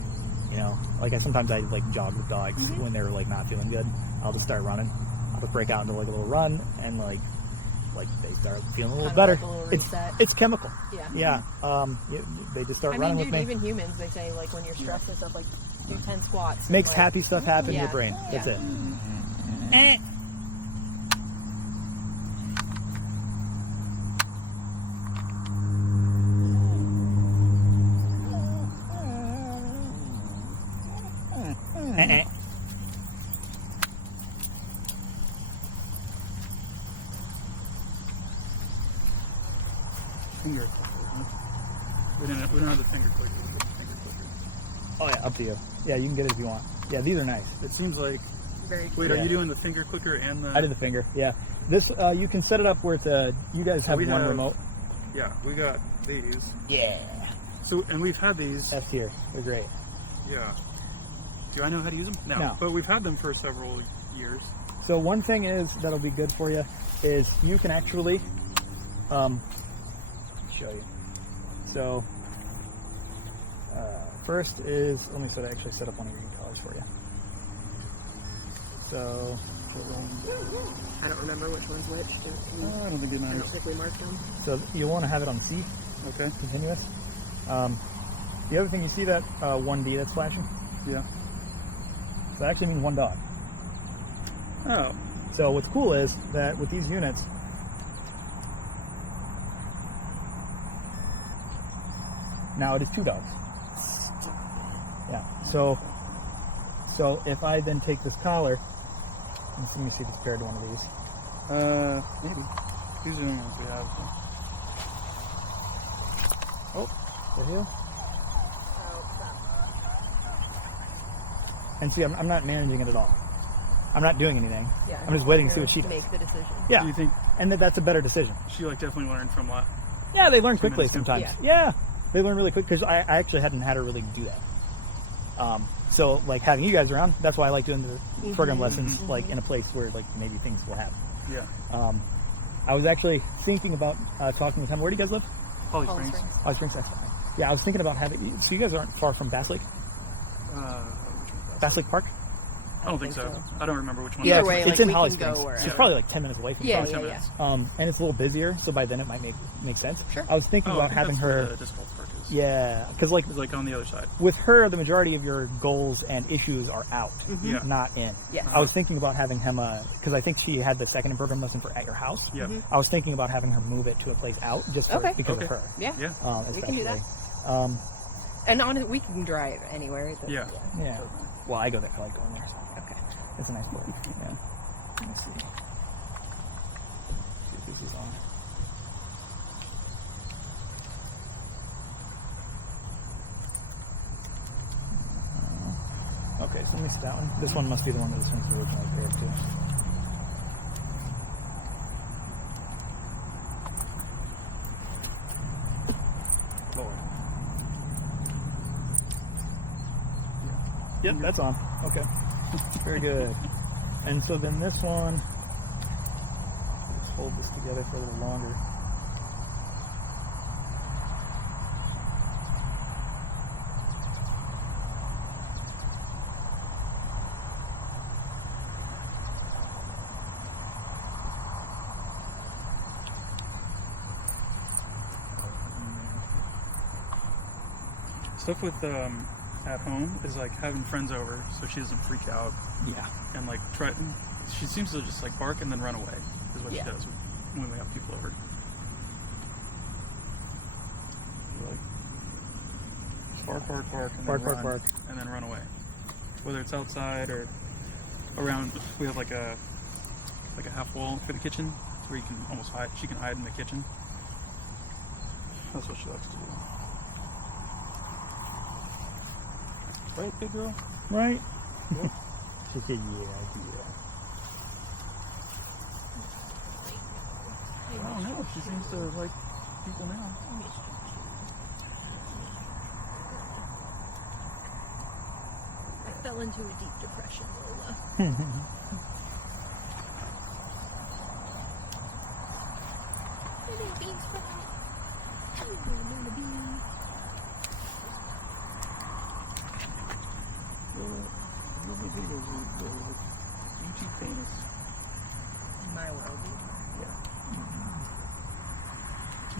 you know, like sometimes I like jog with dogs when they're like not feeling good. I'll just start running. I'll just break out into like a little run and like they start feeling a little better. Like a little reset. It's chemical. Yeah. They just start running with me. Even humans, they say like when you're stressed and stuff, like do 10 squats. Makes like, happy stuff happen in your brain. That's it. Finger clicker. We don't have the finger clicker. Oh yeah, up to you. Yeah, you can get it if you want. Yeah, these are nice. It seems like. Very Wait, are you doing the finger clicker and the? I did the finger. Yeah, this you can set it up where it's you guys have one remote. Yeah, we got these. Yeah. So and we've had these. F tier. They're great. Yeah. Do I know how to use them? No. But we've had them for several years. So one thing is that'll be good for you is you can actually show you. So first is let me actually set up one of your colors for you. So I don't remember which one's which. I don't think it I matters. don't think we marked them. So you'll want to have it on C. Okay. Continuous. The other thing, you see that 1D that's flashing? Yeah. So that actually means one dog. Oh. So what's cool is that with these units, now it is two dogs. Yeah. So if I then take this collar, let me see if it's paired to one of these. Maybe. These are the ones we have. Oh, right here. And see, I'm not managing it at all. I'm not doing anything. Yeah, I'm just waiting to see what she does. Make the decision. Yeah. Do you think And that's a better decision. she definitely learned from what? Yeah, they learn quickly minutes ago? sometimes. Yeah, they learn really quick because I actually hadn't had her really do that. So like having you guys around, that's why I like doing the program lessons like in a place where like maybe things will happen. Yeah. I was actually thinking about talking with him. Where do you guys live? Holly Springs. Holly Springs. Yeah, I was thinking about having. So you guys aren't far from Bass Lake. Bass Lake Park. I don't think so. I don't remember which one. Either Yeah, way, it's like, in we Holly can go Springs. wherever. It's probably like 10 minutes away from Yeah, Holly yeah, minutes. And it's a little busier, so by then it might make sense. Sure. I was thinking about having her. The disc golf park is. Yeah, because like It's like on the other side. with her, the majority of your goals and issues are out, Yeah. not in. Yeah. I was thinking about having him, because I think she had the second program lesson for at your house. Yeah. I was thinking about having her move it to a place out just for, because Okay. of her. Yeah. Yeah. We can do that. especially. And we can drive anywhere. Yeah. Yeah. Well, I go there. I like going there. So. Okay. It's a nice place. Yeah. Let me see. See if this is on. Let me see that one. This one must be the one that this one's originally paired to. Lower. Yep, that's on. Okay. Very good. And so then this one, let's hold this together for a little longer. Stuff with at home is like having friends over so she doesn't freak out. Yeah. And like she seems to just like bark and then run away is what she does when we have people over. Like bark and then run and then run away. Whether it's outside or around, we have like a half wall for the kitchen where you can almost hide. She can hide in the kitchen. That's what she likes to do. Right, big girl? Right? Yep. She said, yeah. I don't know. She seems to like people now. I fell into a deep depression, Lola. YouTube famous. In my world, Yeah.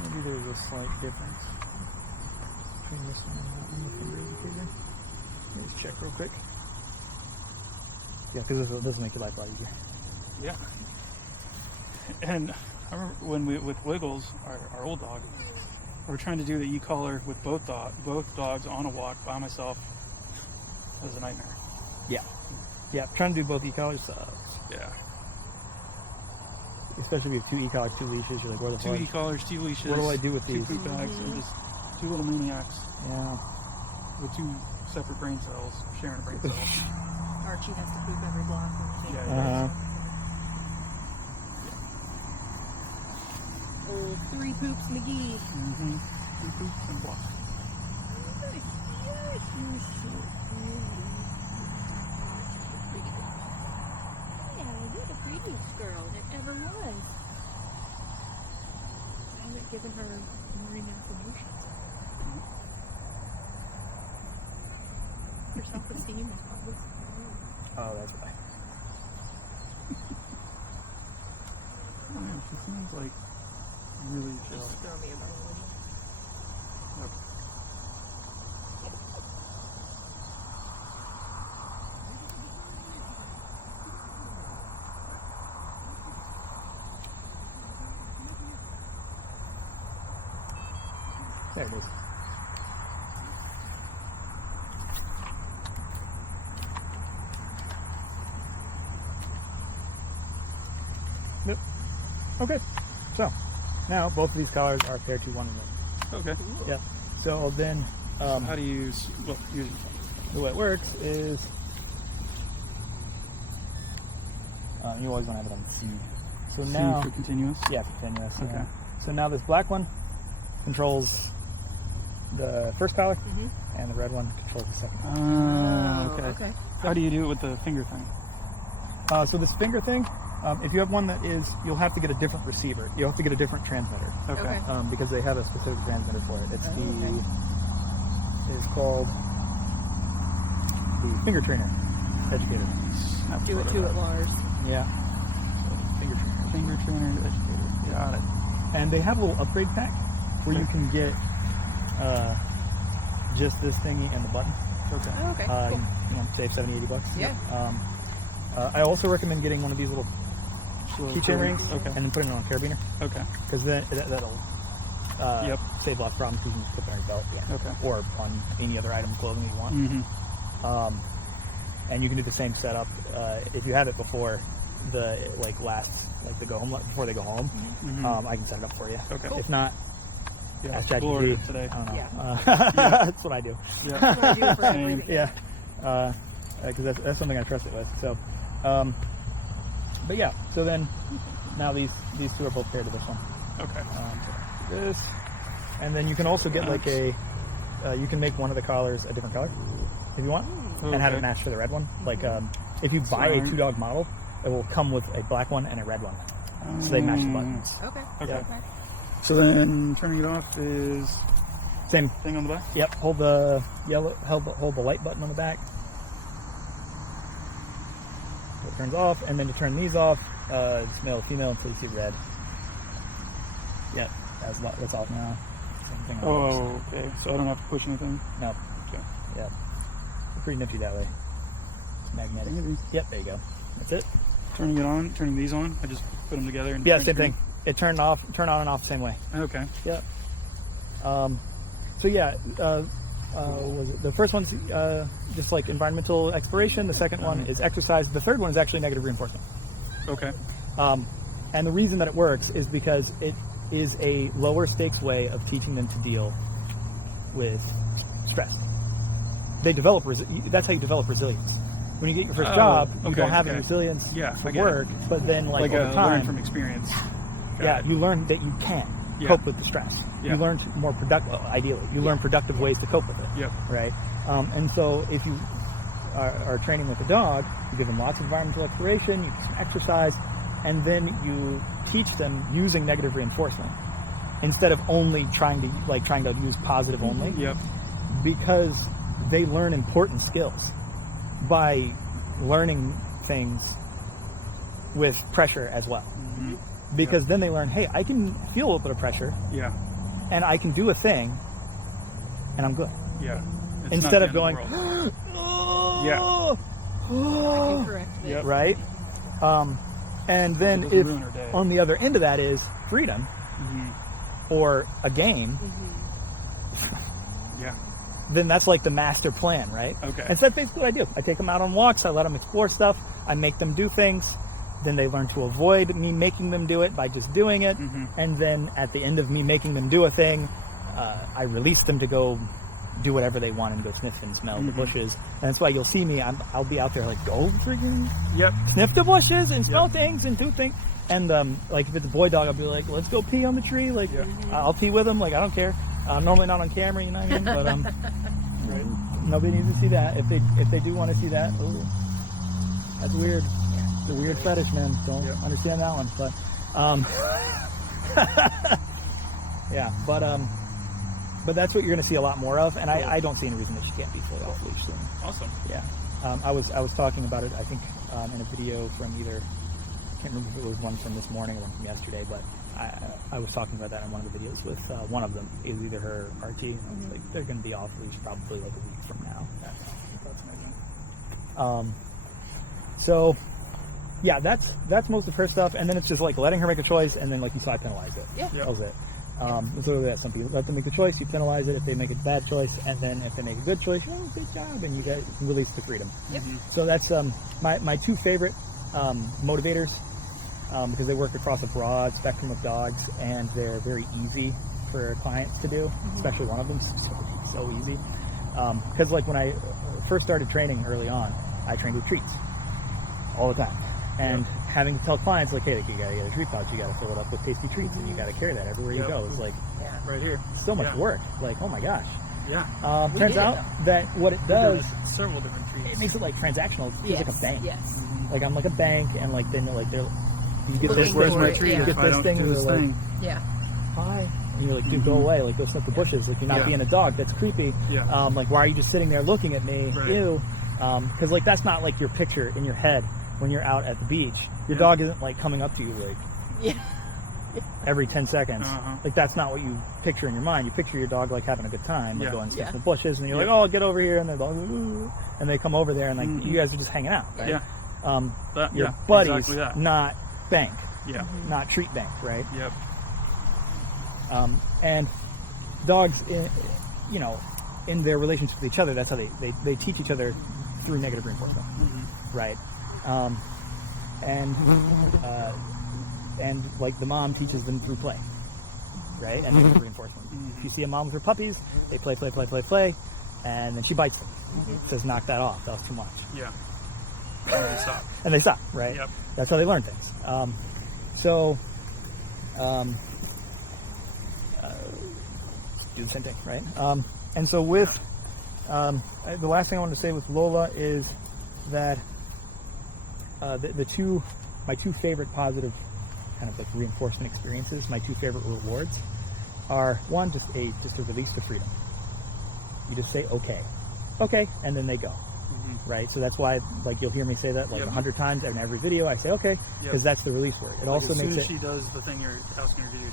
Maybe there's a slight difference between this one and that one, the finger indicator. Let me just check real quick. Yeah, because this does make your life a lot easier. Yeah. And I remember when with Wiggles, our old dog, we were trying to do the e-collar with both dogs on a walk by myself. It was a nightmare. Yeah. Yeah, trying to do both e-collars sucks. Yeah. Especially if you have 2 e-collars, 2 leashes, you're like, where the fuck? 2 e-collars, 2 leashes. What do I do with these? 2 poop bags, and just 2 little maniacs Yeah. with 2 separate brain cells, sharing a brain cell. Archie has to poop every block. Yeah. Old 3 poops McGee. 3 poops and blocks. You're the prettiest girl that ever was. I haven't given her more information. Her self-esteem is probably. Oh, that's why. Oh, man, she seems like really chill. Just throw me a bone. Yep. There it is. Yep. Okay. So, now both of these collars are paired to one another. Okay. Yeah. So then, How do you use the way it works is you always want to have it on C. So C now, for continuous? yeah, for continuous. Okay. Yeah. So now this black one controls the first collar, and the red one controls the second collar. Okay. How do you do it with the finger thing? So this finger thing, if you have one that is, you'll have to get a different receiver. You'll have to get a different transmitter. Okay. Because they have a specific transmitter for it. It's is called the finger trainer educator. Do it to it, Lars. Yeah. Finger trainer. Finger trainer educator. Got it. And they have a little upgrade pack where you can get just this thingy and the button. Okay. Oh, okay. Cool. You know, save $70-$80. Yeah. I also recommend getting one of these little keychain rings, Okay. and then putting it on a carabiner, Okay. because then that'll save lots of problems because you can put it on your belt, Okay. or on any other item of clothing you want. Mm-hmm. And you can do the same setup if you have it before the they go home before they go home. Mm-hmm. I can set it up for you. Okay. If not, Yeah. ask Explored ChatGPT. it today. I don't know. Yeah. That's what I do. Yeah. That's what I do for everything. Yeah. because that's something I trust it with. So, but yeah. So then, now these two are both paired to this one. Okay. This, and then you can also get like a. You can make one of the collars a different color if you want, and have it match for the red one. Like if you buy a 2-dog model, it will come with a black one and a red one, so they match the buttons. Okay. Okay. Yeah. So then turning it off is Same thing on the back. Yep. Hold the yellow. Hold the light button on the back. So it turns off, and then to turn these off, it's male or female until you see red. Yep. That's off now. Same thing on Oh, okay. So I don't have to push anything. No. Okay. Yep. Pretty nifty that way. It's magnetic. Maybe. Yep. There you go. That's it. Turning it on, turning these on. I just put them together. And Yeah. Same thing. It turn on and off the same way. Okay. Yep. So yeah, was it? The first one's just like environmental exploration. The second one is exercise. The third one is actually negative reinforcement. Okay. And the reason that it works is because it is a lower stakes way of teaching them to deal with stress. They develop. That's how you develop resilience. When you get your first job, you don't have any resilience for work. But then, like over time, learn from experience. You learn that you can cope with the stress. You learn more productive. Ideally, you learn productive ways to cope with it. Yep. Right. And so, if you are training with a dog, you give them lots of environmental exploration, you do some exercise, and then you teach them using negative reinforcement instead of only trying to use positive only. Yep. Because they learn important skills by learning things with pressure as well. Mm-hmm. Because then they learn, hey, I can feel a little bit of pressure. Yeah. And I can do a thing, and I'm good. Yeah. It's Instead of going, I can correct this. Yep. right? And then if on the other end of that is freedom or a game, then that's like the master plan, right? Okay. And so that's basically what I do. I take them out on walks, I let them explore stuff, I make them do things, then they learn to avoid me making them do it by just doing it, and then at the end of me making them do a thing, I release them to go do whatever they want and go sniff and smell the bushes. And that's why you'll see me, I'll be out there like, go freaking sniff the bushes and smell things and do things. And like if it's a boy dog, I'll be like, let's go pee on the tree. Like I'll pee with them. Like I don't care. Normally not on camera, you know what I mean? But nobody needs to see that. If they do want to see that, ooh, that's weird. It's a weird fetish, man. Don't understand that one. But but that's what you're going to see a lot more of, and I don't see any reason that she can't be fully off leash soon. Awesome. Yeah. I was talking about it, I think, in a video from either, I can't remember if it was one from this morning or one from yesterday, but I was talking about that in one of the videos with one of them. It was either her or Archie. I was like, they're going to be off leash probably like a week from now. That's amazing. So, yeah, that's most of her stuff, and then it's just like letting her make a choice, and then like you saw, I penalize it. Yeah. That was it. So that some people let them make the choice, you penalize it if they make a bad choice, and then if they make a good choice, oh, good job, and you guys can release the freedom. Yep. So that's my two favorite motivators, because they work across a broad spectrum of dogs, and they're very easy for clients to do, especially one of them. So easy. Because like when I first started training early on, I trained with treats all the time. And having to tell clients, like, hey, you gotta get a treat pouch, you gotta fill it up with tasty treats, and you gotta carry that everywhere you go. It's like, right here. So much work. Like, oh my gosh. Yeah. Turns out that what it does, several different treats. it makes it like transactional. It feels like a bank. Yes. Like I'm like a bank, and like then like they're, you get this, Where's my thing, treat? you get this thing, and they're like, Yeah. hi. And you're like, dude, go away. Like, go sniff the bushes. Like, you're not being a dog. That's creepy. Yeah. Like, why are you just sitting there looking at me? Right. Ew. Because like that's not like your picture in your head when you're out at the beach. Your dog isn't like coming up to you like every 10 seconds. Like that's not what you picture in your mind. You picture your dog like having a good time, like going sniff the bushes, and you're like, oh, get over here, and they're like, ooh, and they come over there, and like you guys are just hanging out, right? Your buddies, exactly not bank, not treat bank, right? Yep. And dogs, in their relationship with each other, that's how they teach each other through negative reinforcement, right? And like the mom teaches them through play, right? And negative reinforcement. If you see a mom with her puppies, they play. and then she bites them. Says, knock that off. That was too much. Yeah. And they stop. And they stop, right? Yep. That's how they learn things. Do the same thing, right? And so with the last thing I wanted to say with Lola is that my two favorite positive kind of like reinforcement experiences, my two favorite rewards are one, just a release to freedom. You just say okay, and then they go. Right, so that's why, like, you'll hear me say that like 100 times in every video. I say okay, because that's the release word. It also as makes soon as it she does the thing you're asking her to do.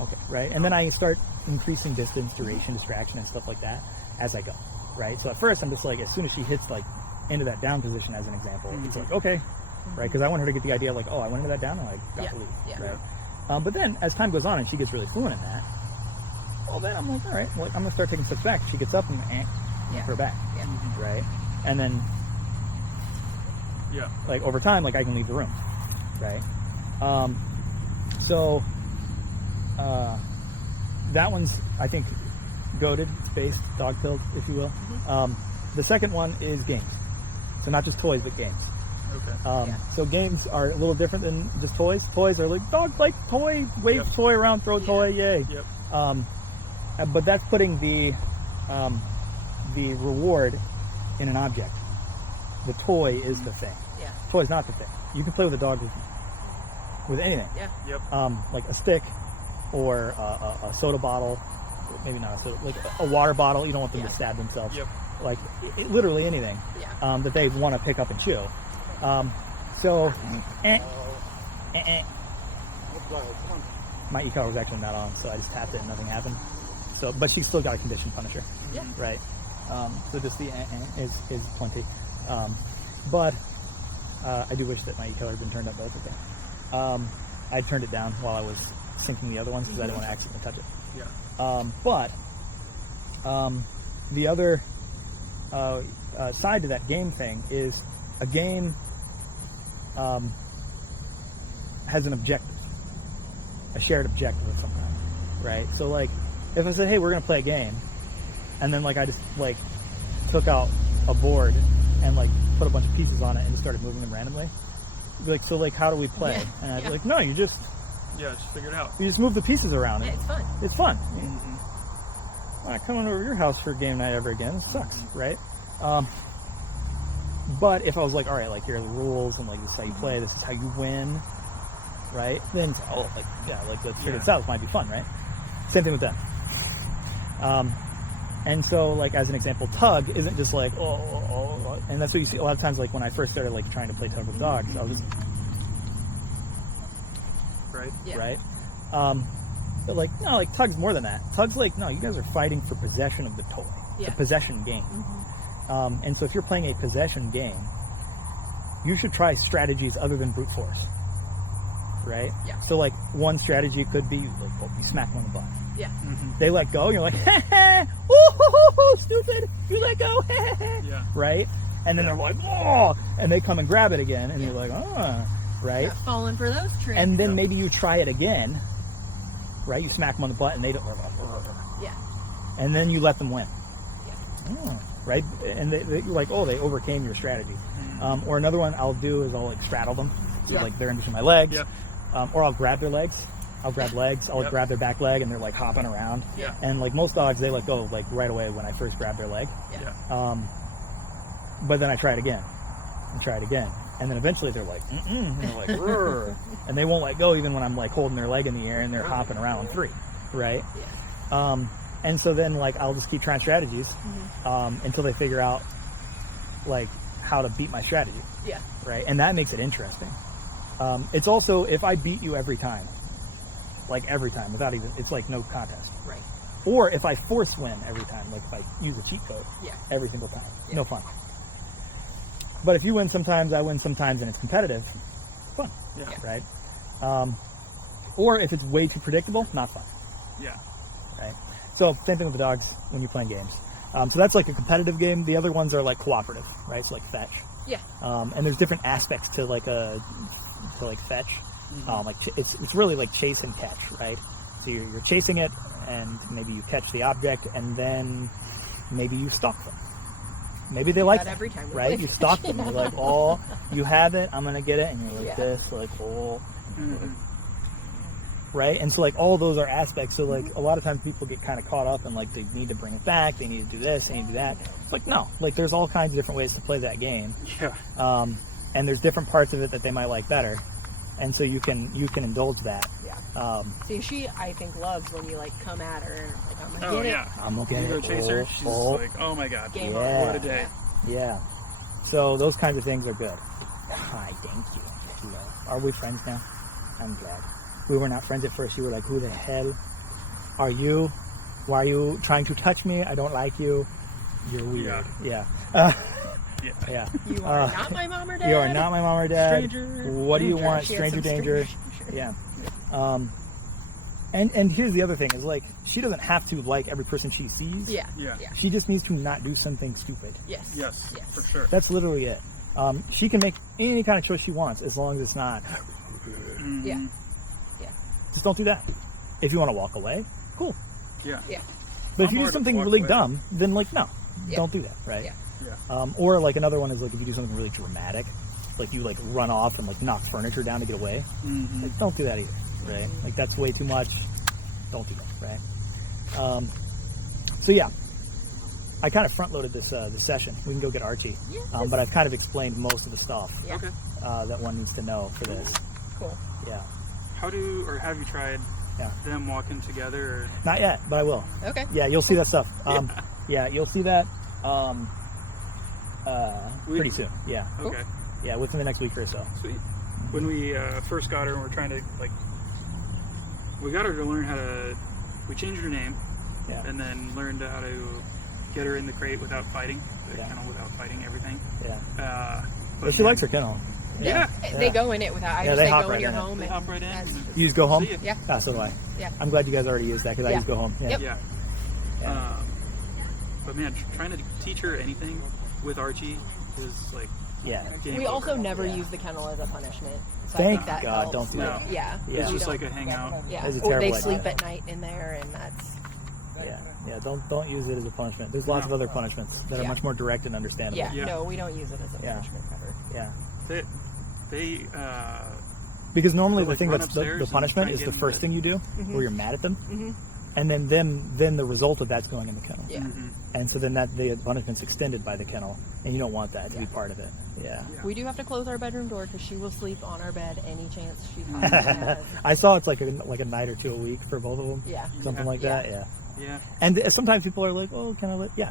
okay, right, and then I start increasing distance, duration, distraction, and stuff like that as I go. Right, so at first I'm just like, as soon as she hits like into that down position, as an example, it's like okay, right, because I want her to get the idea like, oh, I went into that down and I got the lead. Right, but then as time goes on and she gets really fluent in that, well, then I'm like, all right, well, I'm gonna start taking steps back. She gets up and her back, right. And then, like over time, like I can leave the room, right? That one's, I think, goated, spaced, dog-pilled, if you will. The second one is games. So not just toys, but games. Okay. So games are a little different than just toys. Toys are like dog, like toy, wave toy around, throw toy, yay. But that's putting the reward in an object. The toy is the thing. Toy is not the thing. You can play with a dog with anything. Like a stick or a soda bottle, maybe not a soda, like a water bottle. You don't want them to stab themselves. Like literally anything that they want to pick up and chew. My e-collar was actually not on, so I just tapped it and nothing happened. So, but she still got a condition punisher. Right. So just the is plenty. But I do wish that my e-collar had been turned up both of them. I turned it down while I was syncing the other ones because I didn't want to accidentally touch it. But the other side to that game thing is a game has an objective, a shared objective of some kind, right? So like if I said, hey, we're going to play a game, and then like I just like took out a board and like put a bunch of pieces on it and just started moving them randomly, you'd be like, so like how do we play? And I'd be like, no, you just figure it out. You just move the pieces around. It's fun. It's fun. I'm not coming over to your house for game night ever again. It sucks, right? But if I was like, all right, like here are the rules and like this is how you play, this is how you win, right? Then like let's figure this out. It might be fun, right? Same thing with them. And so like as an example, tug isn't just like and that's what you see a lot of times. Like when I first started like trying to play tug with dogs, I was just right. But like no, like tug's more than that. Tug's like no, you guys are fighting for possession of the toy. It's a possession game. And so if you're playing a possession game, you should try strategies other than brute force, right? So like one strategy could be like you smack them on the butt. They let go, you're like, ha ha, ooh, stupid, you let go, ha ha, right? And then they're like, oh, and they come and grab it again, and you're like, right? Falling for those tricks. And then maybe you try it again, right? You smack them on the butt, and they don't, and then you let them win, right? And you're like, oh, they overcame your strategy. Or another one I'll do is I'll like straddle them, so like they're in between my legs, or I'll grab their legs. I'll grab legs, I'll grab their back leg, and they're like hopping around. And like most dogs, they let go like right away when I first grab their leg. But then I try it again, and then eventually they're like, and they're like, rrr, and they won't let go even when I'm like holding their leg in the air and they're hopping around on three, right? And so then like I'll just keep trying strategies until they figure out like how to beat my strategy. Right, and that makes it interesting. It's also if I beat you every time. Like every time, without even, it's like no contest. Right. Or if I force win every time, like if I use a cheat code every single time, no fun. But if you win sometimes, I win sometimes, and it's competitive, fun. Right? Or if it's way too predictable, not fun. Right? So same thing with the dogs when you're playing games. So that's like a competitive game. The other ones are like cooperative, right? So like fetch. And there's different aspects to like fetch. Like it's really like chase and catch, right? So you're chasing it, and maybe you catch the object, and then maybe you stalk them. Maybe they like that that, every time we right? play You stalk them. You're like, oh, you have it. I'm gonna get it, and you're like Yeah. this, like, oh, Mhm. right? And so like all those are aspects. So like a lot of times people get kind of caught up and like they need to bring it back. They need to do this. They need to do that. It's like no, like there's all kinds of different ways to play that game. Yeah. And there's different parts of it that they might like better, and so you can indulge that. Yeah. See, she, I think, loves when you, like, come at her and, like, I'm gonna Oh, get yeah. it. I'm gonna get You go it. chase her, she's like, oh my god. Game Yeah. on. What a day. Yeah. So those kinds of things are good. Hi, thank you. Hello. Are we friends now? I'm glad. We were not friends at first. You were like, who the hell are you? Why are you trying to touch me? I don't like you. You're weird. Yeah. Yeah. Yeah. You are not my mom or dad. You are not my mom or dad. Stranger What do you danger. want? She has Stranger some danger. strange- Yeah. And here's the other thing is like she doesn't have to like every person she sees. Yeah. Yeah. Yeah. She just needs to not do something stupid. Yes. Yes, Yes. for sure. That's literally it. She can make any kind of choice she wants as long as it's not. Mhm. Yeah. Yeah. Just don't do that. If you want to walk away, cool. Yeah. Yeah. But if I'm you do more to something walk really away. dumb, then like no, Yeah. don't do that, right? Yeah. Yeah. Or like another one is like if you do something really dramatic, like you like run off and like knock furniture down to get away. Mhm. Like, don't do that either, right? Like that's way too much. Don't do that, right? So yeah, I kind of front loaded this session. We can go get Archie, Yes. but I've kind of explained most of the stuff Yeah. Okay. that one needs to know for this. Cool. Yeah, How do, or have you tried Yeah. them walking together? Or? not yet, but I will. Okay. Yeah, you'll see that stuff. Yeah, you'll see that pretty soon. Yeah, Cool. Okay. yeah, within the next week or so. Sweet. When we first got her and we're trying to, like, we got her to learn how to, we changed her name Yeah, and then learned how to get her in the crate without fighting, the Yeah. kennel without fighting everything. yeah. But But she likes her kennel. Yeah. They go in it without. I Yeah, just they say hop go in right your in it. home. They And hop right in. that's- You just go home? See ya. Yeah. Ah, so do I. Yeah. I'm glad you guys already used that because I Yeah. just go home. Yeah. Yep. Yeah. Yeah. But man, trying to teach her anything with Archie is like Yeah. game We also over. never Yeah. use the kennel as a punishment. So I Thank think that God, helps. don't do that. Yeah. Yeah. It's We just don't- like a hangout. Yeah. It's a Or they terrible sleep idea. at night in there, and that's Yeah. Don't use it as a punishment. There's lots of other punishments that are Yeah. much more direct and understandable. yeah. Yeah. No, we don't use it as a Yeah. punishment ever. Yeah. They Because normally So, the like, thing run that's upstairs the and punishment try is and the get first in thing you do, Mhm. where you're mad at them, Mhm. and then the result of that's going in the kennel. Yeah. mhm. And so then that the punishment's extended by the kennel, and you don't want that to be part of it. Yeah. Yeah. We do have to close our bedroom door because she will sleep on our bed any chance she possibly has. I saw it's like a night or two a week for both of them, Yeah. something Yeah. like that. Yeah. Yeah. And sometimes people are like, "Oh, can I let?" Yeah.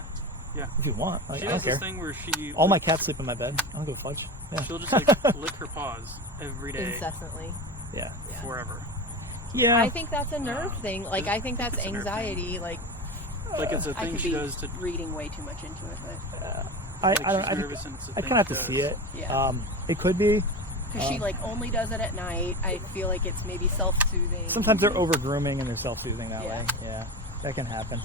Yeah. If you want, like, She I don't does this care. thing where she All my cats sleep in my bed. I don't give a fudge. Yeah. she'll just like lick her paws every day Incessantly. Yeah. Yeah. forever. Yeah. I think that's a nerve thing. Like, I think that's It's a nerve thing. anxiety. Like, Like it's a I thing could she be does to reading way too much into it, but I like don't. she's I think nervous and it's a I thing kind of she have to does. see it. yeah. It could be. Because she like only does it at night. I feel like it's maybe self-soothing. Sometimes they're over grooming and they're self soothing that Yeah. way. Yeah, that can happen.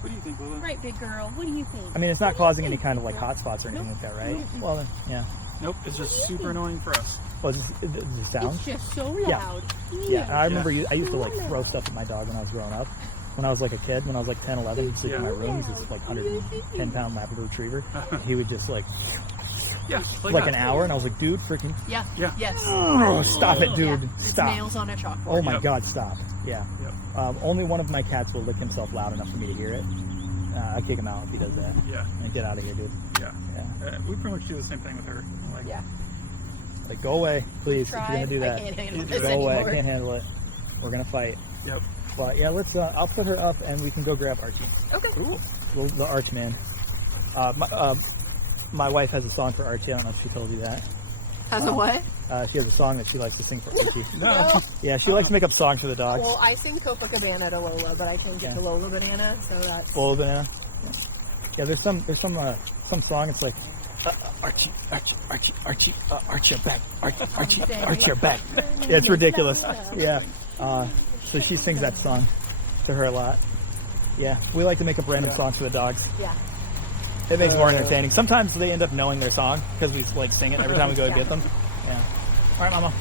What do you think, Lola? Right, big girl. What do you think? I mean, it's not causing any kind of like hot spots or anything like that, right? Well, then, yeah. Nope, it's just super annoying for us. Well, does it sound? It's just so Yeah. loud. Yeah, and I remember I used to like throw stuff at my dog when I was growing up. When I was like a kid, when I was like 10, 11, he'd sleep in my room. He's this like 110-pound Labrador Retriever. He would just like Yeah, like an hour, and I was like, dude, freaking, Yeah. Yeah. Yes. oh, stop it, dude, Yeah. It's stop. nails on a chalkboard. Oh my Yep. God, stop. Yeah. Yep. Only one of my cats will lick himself loud enough for me to hear it. I kick him out if he does that. Yeah, Like, get out of here, dude. yeah. Yeah. We pretty much do the same thing with her. Like, Yeah. Like, go away, please. If you're Tried. gonna do that, I can't handle Go this go away. I anymore. can't handle it. We're gonna fight. Yep. But yeah, let's. I'll put her up, and we can go grab Archie. Okay. The Archman. My wife has a song for Archie. I don't know if she told you that. Has a what? She has a song that she likes to sing for Archie. No. Yeah, she likes to make up songs for the dogs. Well, I sing Copacabana to Lola, but I change Yeah. it to Lola Banana, so that's... Full of banana. Yeah, there's some song. It's like Archie, Archie, your back, Archie, your back. Yeah, it's ridiculous. Yeah. So she sings that song to her a lot. Yeah, we like to make up random songs for the dogs. Yeah. It makes it more entertaining. Sometimes they end up knowing their song because we like sing it every time we go to get them. Yeah. All right, Mama.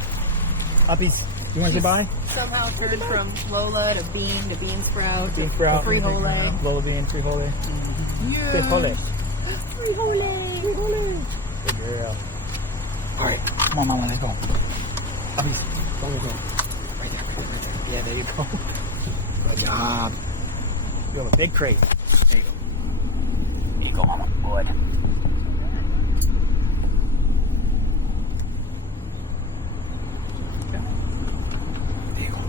Uppies. You want to say bye? Somehow turned from Lola to Bean Sprout, Bean Sprout. Frijole. Lola Bean, Frijole. Yeah. Frijole. Frijole. Frijole. Good girl. Alright, come on, Mama, let's go. Puppies, go. Right there. Yeah, there you go. Good job. You have a big crate. There you go. There you go, Mama. Good. Okay. There you go.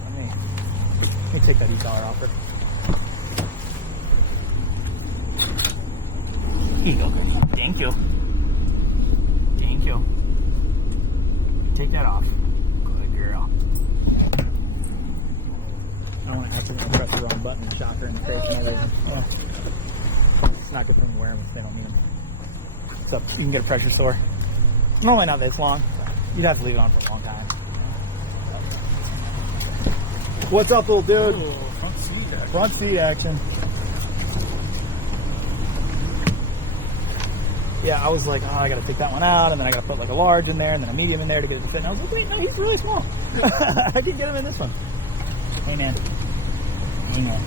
Let me take that $8 offer. Here you go, good. Thank you. Thank you. Take that off. Good girl. I don't want to accidentally press the wrong button and shock her in the face and everything. Oh. It's not good for them to wear them if they don't need them. So you can get a pressure sore. Normally not this long. You'd have to leave it on for a long time. What's up, little dude? Ooh, front seat action. Front seat action. Yeah, I was like, oh, I gotta take that one out, and then I gotta put like a large in there, and then a medium in there to get it to fit. And I was like, wait, no, he's really small. I can get him in this one. Hey, man. Hey, man.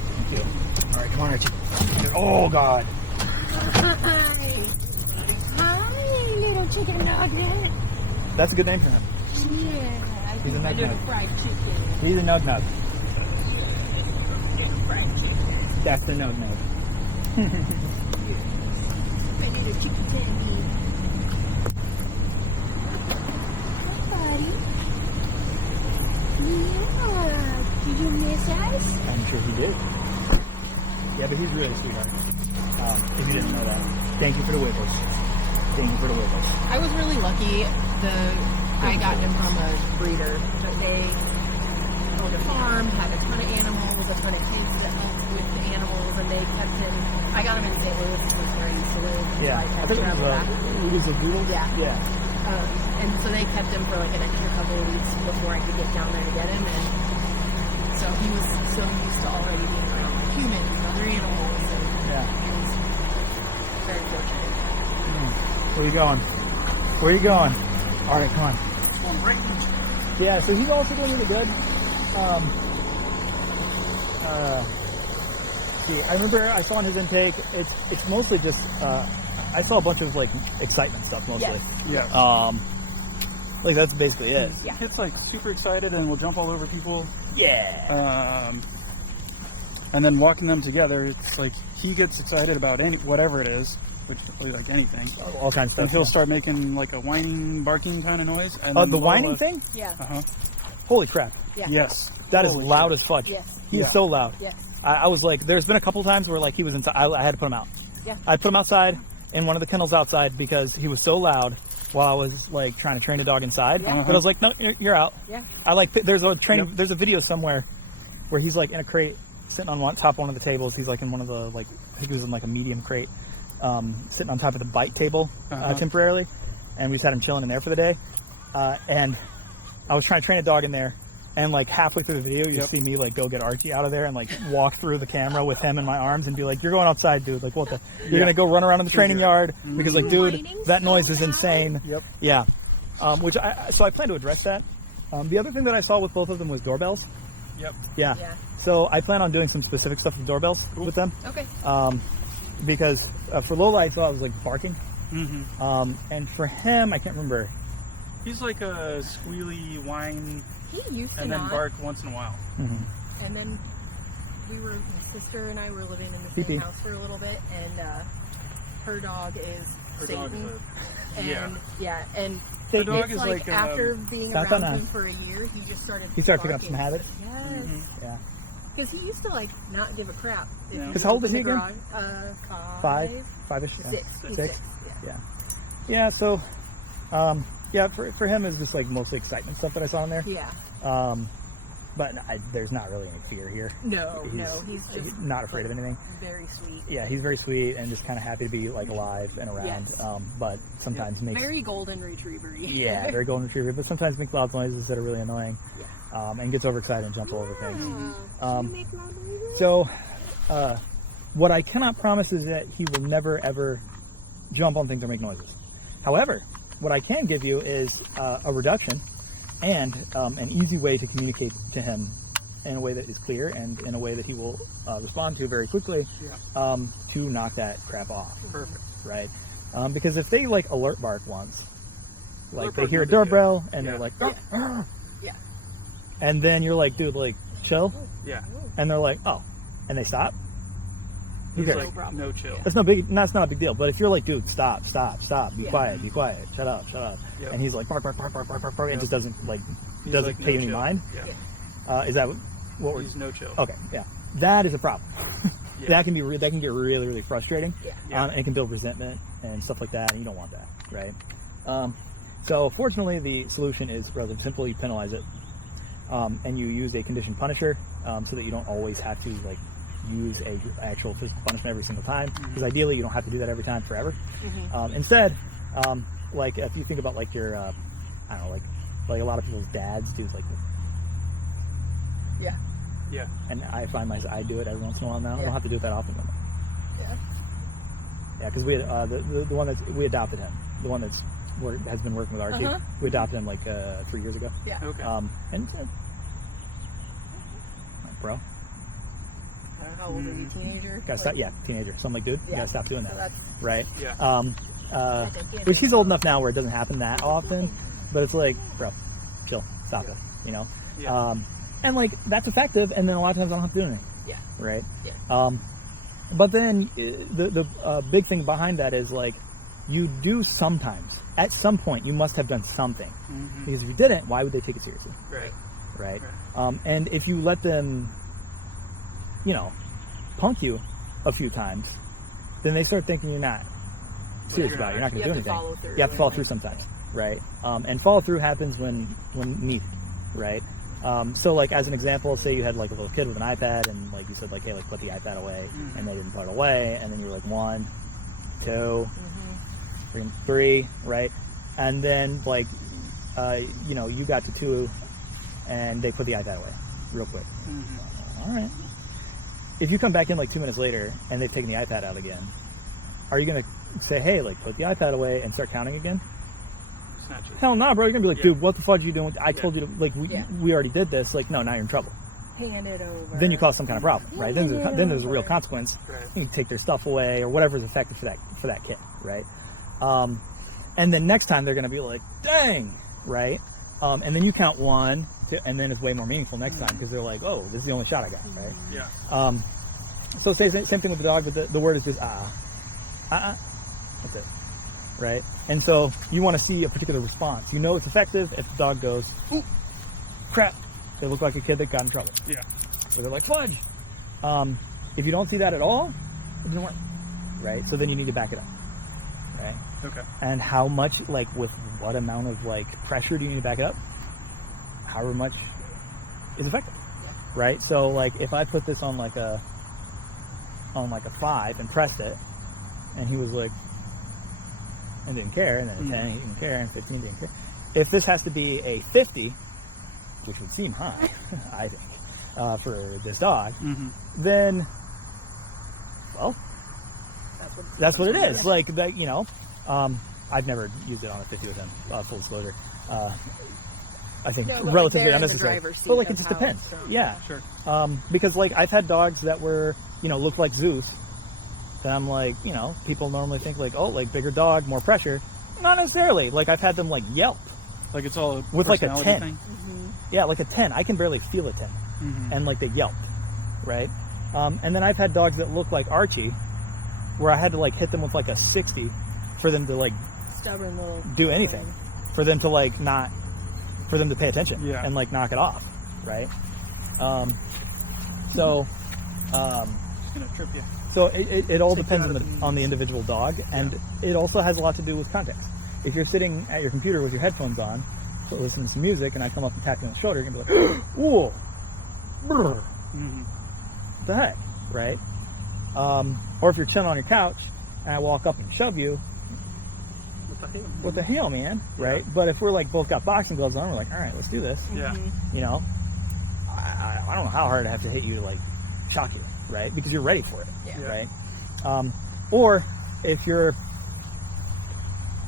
Thank you. All right, come on, Archie. Oh, God. Hi, little chicken nugget. That's a good name for him. Yeah, He's a nug nug. fried chicken. He's a nug nug. Fried chicken. That's the nug nug. My little chicken teddy. Hi, buddy. Yeah. Did you miss us? I'm sure he did. Yeah, but he's really a sweetheart. If you didn't know that. Thank you for the wiggles. Thank you for the wiggles. I was really lucky. I got him from a breeder. But they owned a farm, had a ton of animals, a ton of kids that helped with the animals, and they kept him. I got him in St. Louis, which is where I used to live. Yeah. So I I had think to travel back. it was a doodle. Yeah. Yeah. And so they kept him for like an extra couple of weeks before I could get down there to get him. And so he was so used to already being around like humans and other animals. And Yeah. he was very fortunate. Where you going? Where you going? All right, come on. Yeah, so he's also doing really good. See, I remember I saw on his intake. It's mostly just I saw a bunch of like excitement stuff mostly. Yes. Yeah. Like that's basically it. Yeah. It's like super excited and will jump all over people. Yeah. And then walking them together, it's like he gets excited about whatever it is, which really like anything. All kinds of stuff. And he'll start making like a whining, barking kind of noise. And The then whining Lola- thing? Yeah. Uh-huh. Holy crap! Yeah. Yes. That is Holy loud shit. as fudge. Yes. He's Yeah. so loud. Yes. I was like, there's been a couple times where like he was inside. I had to put him out. Yeah. I put him outside in one of the kennels outside because he was so loud while I was like trying to train a dog inside. Yeah. But I was like, no, you're out. Yeah. I like there's a training. Yep. There's a video somewhere where he's like in a crate sitting on top of one of the tables. He's like in one of the like I think he was in like a medium crate, sitting on top of the bite table temporarily, and we just had him chilling in there for the day. And I was trying to train a dog in there. And like halfway through the video, you see me like go get Archie out of there and like walk through the camera with him in my arms and be like, "You're going outside, dude. Like, what the? You're gonna go run around in the training yard because like, dude, Whining that noise so is loud. insane." Yep. Yeah. So I plan to address that. The other thing that I saw with both of them was doorbells. Yep. Yeah. Yeah. So I plan on doing some specific stuff with doorbells with them Okay. because for Lola I thought it was like barking, Mm-hmm. and for him I can't remember. He's like a squealy whine He used to and then not. bark once in a while. And then my sister and I were living in the Pee-pee. same house for a little bit, and her dog is Her Satan. dog is and and Her dog it's is like like, after being Satan. around him for a year, he just started. He started picking up some barking. habits. Yes. Yeah. Because he used to like not give a crap. If Yeah. you 'Cause how old opened is he the again? garage, Five-ish. Yeah. Six. He's Six? six. Yeah. Yeah. So, yeah, for him it's just like mostly excitement stuff that I saw in there. Yeah. But there's not really any fear here. No, he's just not afraid of anything. very sweet. Yeah, he's very sweet and just kind of happy to be like alive and around. Yes. But sometimes makes Very golden retriever. yeah, very golden retriever. But sometimes makes loud noises that are really annoying. Yeah. And gets overexcited and jumps all over things. You make loud noises? So, What I cannot promise is that he will never ever jump on things or make noises. However, what I can give you is a reduction and an easy way to communicate to him in a way that is clear and in a way that he will respond to very quickly to knock that crap off. Perfect. Right? Because if they like alert bark once, like Alert they bark hear a no big deal. doorbell and Yeah. they're like, Yeah. and then you're like, dude, like chill, Yeah. and they're like, oh, and they stop. Who He's cares? like, problem. no chill. That's not a big deal. But if you're like, dude, stop, be Yeah. quiet, shut up, Yep. and he's like, bark, and Yep. just doesn't like He's doesn't like, pay no any chill. mind. Yeah. Is that what we're? He's no chill. Okay, yeah, that is a problem. Yeah. That can get really frustrating. Yeah. And it can build resentment and stuff like that, and you don't want that, right? So fortunately, the solution is relatively simple. You penalize it, and you use a conditioned punisher so that you don't always have to like use a actual physical punishment every single time. Because ideally, you don't have to do that every time forever. Instead, like if you think about like your, I don't know, like a lot of people's dads do like. Yeah. Yeah. And I find I do it every once in a while now. I Yeah. don't have to do it that often. Yeah. Yeah, because we the one we adopted him, the one has been working with Archie. We adopted him like 3 years ago. Yeah. Okay. And like, bro, How old is he? Teenager? gotta stop. Yeah, teenager. So I'm like, dude, you Yeah. gotta stop doing So that, that's right? Yeah. Which he's old enough now where it doesn't happen that often, but it's like, bro, chill, stop it, you know. Yeah. And like that's effective, and then a lot of times I don't have to do anything. Yeah. Right. Yeah. But then the big thing behind that is like you do sometimes. At some point, you must have done something, because if you didn't, why would they take it seriously? Right. Right. And if you let them, you know, punk you a few times, then they start thinking you're not serious about it. You're not going to do anything. Follow through. You have to follow through sometimes, right? And follow through happens when needed, right? So like as an example, say you had like a little kid with an iPad, and like you said like, hey, like put the iPad away, and they didn't put it away, and then you were like 1, 2, 3, right? And then like you know, you got to 2, and they put the iPad away real quick. All right. If you come back in like 2 minutes later and they've taken the iPad out again, are you gonna say, hey, like put the iPad away and start counting again? Snatch it. Hell no, bro. You're gonna be like, dude, what the fudge are you doing? I told you to, like, Yeah. we already did this. Like, no, now you're in trouble. Hand it over. Then you cause some kind of problem, right? Then there's a real consequence. Right. You can take their stuff away or whatever is effective for that kid, right? And then next time they're gonna be like, dang, right? And then you count 1, 2, and then it's way more meaningful next time because they're like, oh, this is the only shot I got, right? Yeah. So say same thing with the dog, but the word is just that's it, right? And so you want to see a particular response. You know it's effective if the dog goes, ooh, crap, they look like a kid that got in trouble. Yeah. So they're like, fudge. If you don't see that at all, it doesn't work, right? So then you need to back it up, right? Okay. And how much, like, with what amount of like pressure do you need to back it up? However much is effective, right? So like if I put this on like a 5 and pressed it, and he was like, and didn't care, and then a 10 he didn't care, and 15 didn't care. If this has to be a 50, which would seem high, I think, for this dog, then, well, that's what it is. Like that, you know. I've never used it on a 50 with him. Full disclosure. I think No, but, like, relatively they're in the unnecessary. driver's seat But like it of just how depends. strong. Yeah. Sure. Because like I've had dogs that were, you know, looked like Zeus. That I'm like, you know, people normally think like, oh, like bigger dog, more pressure. Not necessarily. Like I've had them like yelp. Like it's all a With, like, a personality 10. thing? Yeah, like a 10. I can barely feel a 10. And like they yelp, right? And then I've had dogs that look like Archie, where I had to like hit them with like a 60 for them to like Stubborn little do anything, for them to like not, for them to pay attention and like knock it off, right? So Just gonna trip you. so it all Take depends you out on of the on the individual dog, and it also has a lot to do with context. If you're sitting at your computer with your headphones on, listening to some music, and I come up and tap you on the shoulder, you're gonna be like, whoa, brr, what the heck, right? Or if you're chilling on your couch and I walk up and shove you, what the hell, man, right? But if we're like both got boxing gloves on, we're like, all right, let's do this. Yeah. You know, I don't know how hard I have to hit you to like shock you, right? Because you're ready for it, Yeah. right? Or if you're,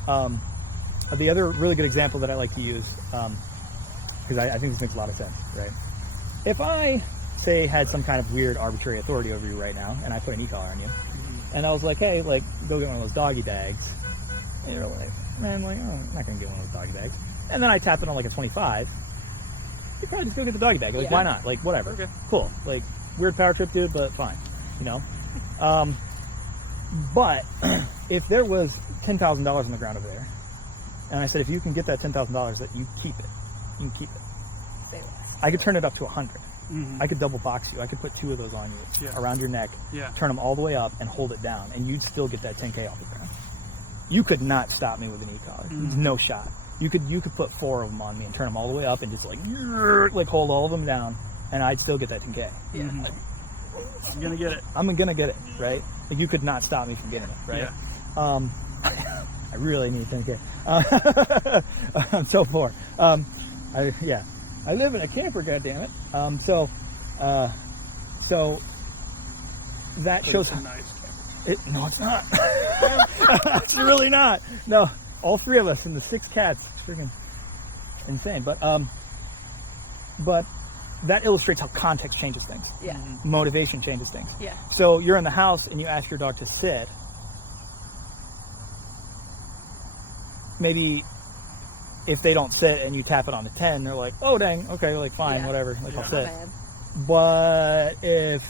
the other really good example that I like to use, because I think this makes a lot of sense, right? If I, say, had some kind of weird arbitrary authority over you right now, and I put an e-collar on you, and I was like, hey, like, go get one of those doggy bags, and you're like, man, like, oh, I'm not going to get one of those doggy bags. And then I tap it on like a 25, you probably just go get the doggy bag. Like, why not? Like, whatever. Okay. Cool. Like, weird power trip, dude, but fine. You know? But if there was $10,000 on the ground over there, and I said, if you can get that $10,000, that you keep it. You can keep it. I could turn it up to 100. I could double box you. I could put 2 of those on you, around your neck, turn them all the way up and hold it down, and you'd still get that 10K off the ground. You could not stop me with an e-collar. No shot. You could put 4 of them on me and turn them all the way up and just like hold all of them down, and I'd still get that 10K. Yeah. I'm gonna get it. I'm gonna get it, right? Like, you could not stop me from getting it, right? Yeah. I really need 10K. I'm so poor. I live in a camper, goddammit. So that But shows. it's a nice camper. No, it's not. It's really not. No, all 3 of us and the 6 cats. It's freaking insane. But that illustrates how context changes things. Yeah. Motivation changes things. Yeah. So you're in the house and you ask your dog to sit. Maybe if they don't sit and you tap it on the 10, they're like, oh, dang, okay, like, fine, Yeah. whatever, like, I'll My sit. bad. But if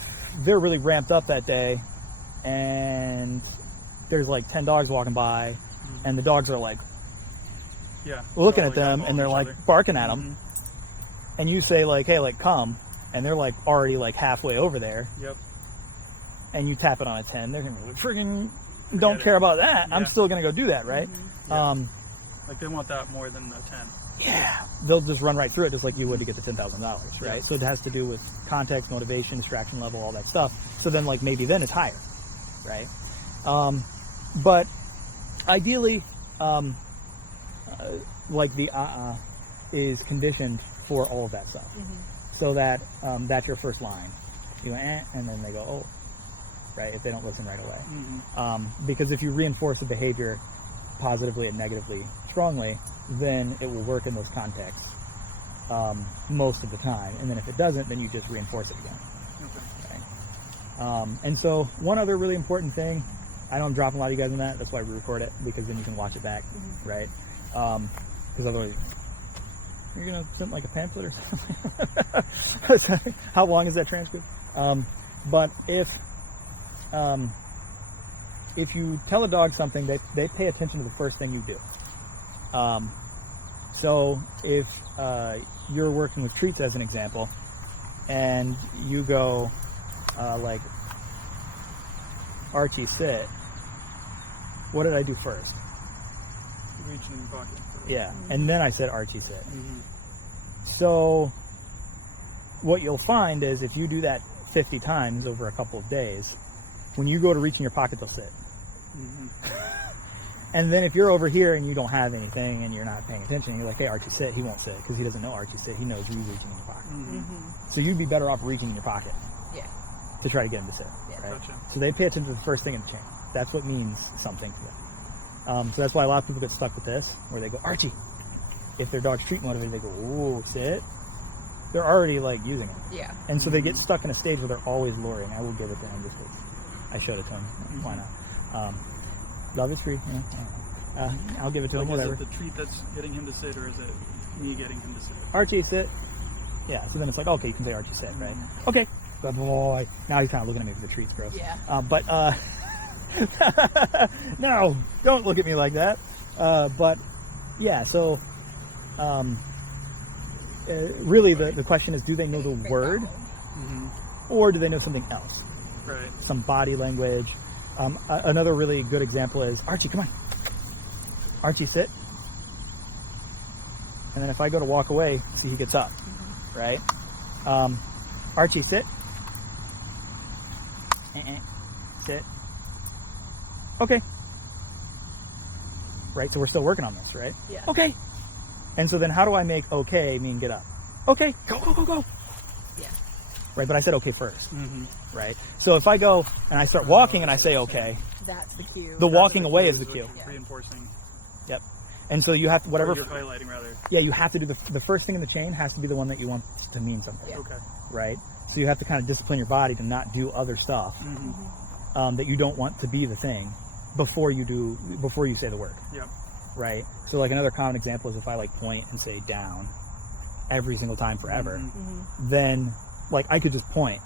they're really ramped up that day and there's like 10 dogs walking by and the dogs are like looking at them and they're like barking at them, and you say like, hey, like, come, and they're like already like halfway over there, and you tap it on a 10, they're gonna be like, friggin' don't care about that. I'm still gonna go do that, right? Like, they want that more than the 10. Yeah, they'll just run right through it just like you would to get the $10,000, right? So it has to do with context, motivation, distraction level, all that stuff. So then, like, maybe then it's higher, right? But ideally, like, the is conditioned for all of that stuff. So that that's your first line. You go, and then they go, oh, right, if they don't listen right away. Because if you reinforce the behavior positively and negatively strongly, then it will work in those contexts most of the time. And then if it doesn't, then you just reinforce it again. Okay. And so one other really important thing, I don't drop a lot of you guys on that. That's why we record it, because then you can watch it back, right? Because otherwise, you're going to send like a pamphlet or something. How long is that transcript? But if you tell a dog something, they pay attention to the first thing you do. So if you're working with treats as an example, and you go like, Archie, sit, what did I do first? Reach in your pocket first. Yeah, and then I said, Archie, sit. So what you'll find is if you do that 50 times over a couple of days, when you go to reach in your pocket, they'll sit. And then if you're over here and you don't have anything and you're not paying attention, you're like, hey, Archie, sit, he won't sit because he doesn't know Archie, sit. He knows you reaching in your pocket. So you'd be better off reaching in your pocket to try to get him to sit. Right? Gotcha. So they pay attention to the first thing in the chain. That's what means something to them. So that's why a lot of people get stuck with this, where they go, Archie. If their dog's treat motivated, they go, ooh, sit. They're already like using it. Yeah. And so they get stuck in a stage where they're always luring. I will give it to him just because I showed it to him. Why not? Love is free, you know. I'll give it to him, whatever. Is it the treat that's getting him to sit, or is it me getting him to sit? Archie, sit. Yeah, so then it's like, okay, you can say Archie, sit, right? Okay, good boy. Now he's kind of looking at me for the treats, gross. Yeah. But, no, don't look at me like that. But, yeah, so, really the question is, do they know the word, or do they know something else? Right. Some body language. Another really good example is, Archie, come on. Archie, sit. And then if I go to walk away, see, he gets up, right? Archie, sit. Sit. Okay. Right, so we're still working on this, right? Yeah. Okay. And so then how do I make okay mean get up? Okay, go, go, go, go. Yeah. right? But I said okay first, right? So if I go and I start walking and I say okay, That's the cue. the walking away is the cue. Reinforcing. Yep. And so you have to, whatever. Or you're highlighting rather. Yeah, you have to do the first thing in the chain has to be the one that you want to mean something, Yeah. Okay. right? So you have to kind of discipline your body to not do other stuff that you don't want to be the thing before you say the word. Yep. Right? So like another common example is if I like point and say down every single time forever, then like I could just point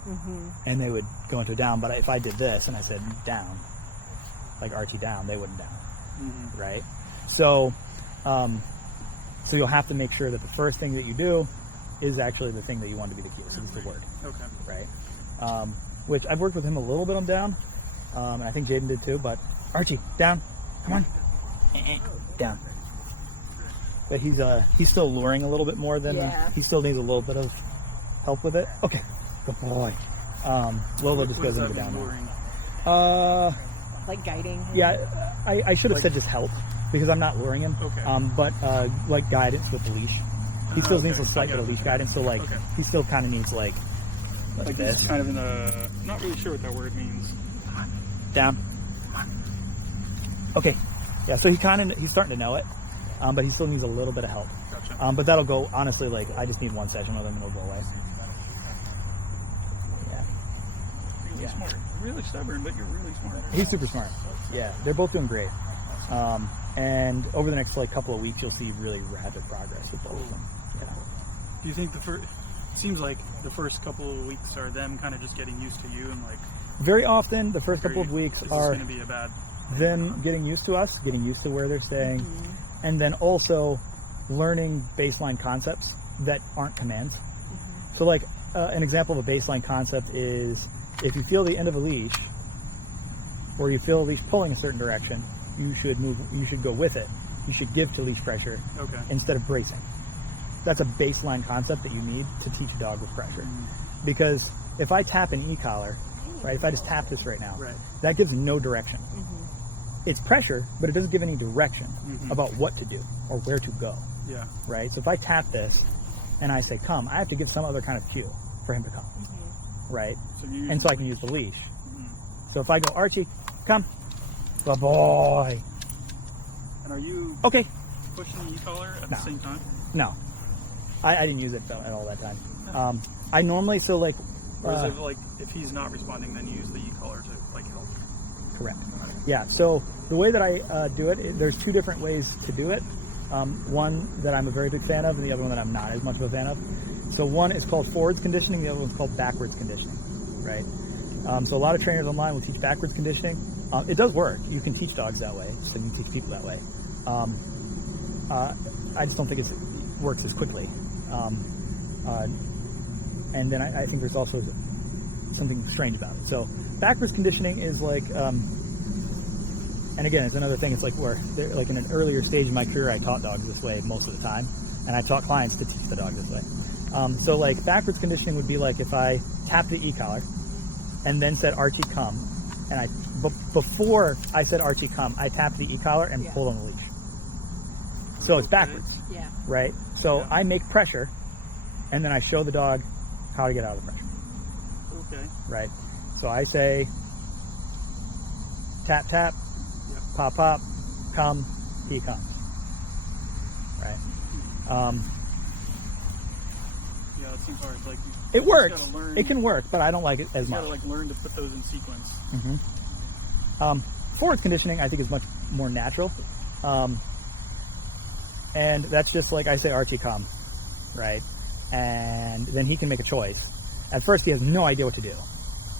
and they would go into a down, but if I did this and I said down, like Archie down, they wouldn't down. Right? So so you'll have to make sure that the first thing that you do is actually the thing that you want to be the cue, so it's the word. Okay. Right? Which I've worked with him a little bit on down, and I think Jaden did too, but Archie, down, come on, down. But he's still luring a little bit more than, he still needs a little bit of help with it. Okay, good boy. Lola just goes into the down now. Like guiding him? Yeah, I should have said just help, because I'm not luring him, but like guidance with the leash. He still needs a slight bit of leash guidance, so like he still kind of needs like this. He's kind of in a, not really sure what that word means. Down. Okay. Yeah, so he's starting to know it, but he still needs a little bit of help. Gotcha. But that'll go, honestly, like I just need one session with him and it'll go away. Really smart. Really stubborn, but you're really smart. He's super smart. Yeah, they're both doing great. And over the next like couple of weeks, you'll see really rapid progress with both of them. Yeah. Do you think it seems like the first couple of weeks are them kind of just getting used to you and like... Very often, the first couple of weeks are going to be a bad... them getting used to us, getting used to where they're staying, and then also learning baseline concepts that aren't commands. So like an example of a baseline concept is if you feel the end of a leash or you feel a leash pulling a certain direction, you should go with it. You should give to leash pressure instead of bracing. That's a baseline concept that you need to teach a dog with pressure. Because if I tap an e-collar, right, if I just tap this right now, that gives no direction. It's pressure, but it doesn't give any direction about what to do or where to go. Yeah. Right? So if I tap this and I say come, I have to give some other kind of cue for him to come. Right? And so I can use the leash. So if I go, Archie, come. Good boy. And are you pushing the e-collar at the same time? No. I didn't use it at all that time. I normally, so like... or is it like, if he's not responding, then you use the e-collar to like help? Correct. Yeah, so the way that I do it, there's two different ways to do it. One that I'm a very big fan of and the other one that I'm not as much of a fan of. So one is called forwards conditioning, the other one's called backwards conditioning, right? So a lot of trainers online will teach backwards conditioning. It does work. You can teach dogs that way, so you can teach people that way. I just don't think it works as quickly. And then I think there's also something strange about it. So backwards conditioning is like, and again, it's another thing. It's like where, like in an earlier stage of my career, I taught dogs this way most of the time, and I taught clients to teach the dog this way. So like backwards conditioning would be like if I tapped the e-collar and then said Archie come, and before I said Archie come, I tapped the e-collar and pulled on the leash. So it's backwards, right? So I make pressure, and then I show the dog how to get out of the pressure. Okay. Right. So I say tap tap, pop pop, come, he comes. Right. Yeah, that seems hard. Like it works. It can work, but I don't like it as much. You gotta like learn to put those in sequence. Forward conditioning, I think, is much more natural. And that's just like I say, Archie, come, right? And then he can make a choice. At first, he has no idea what to do.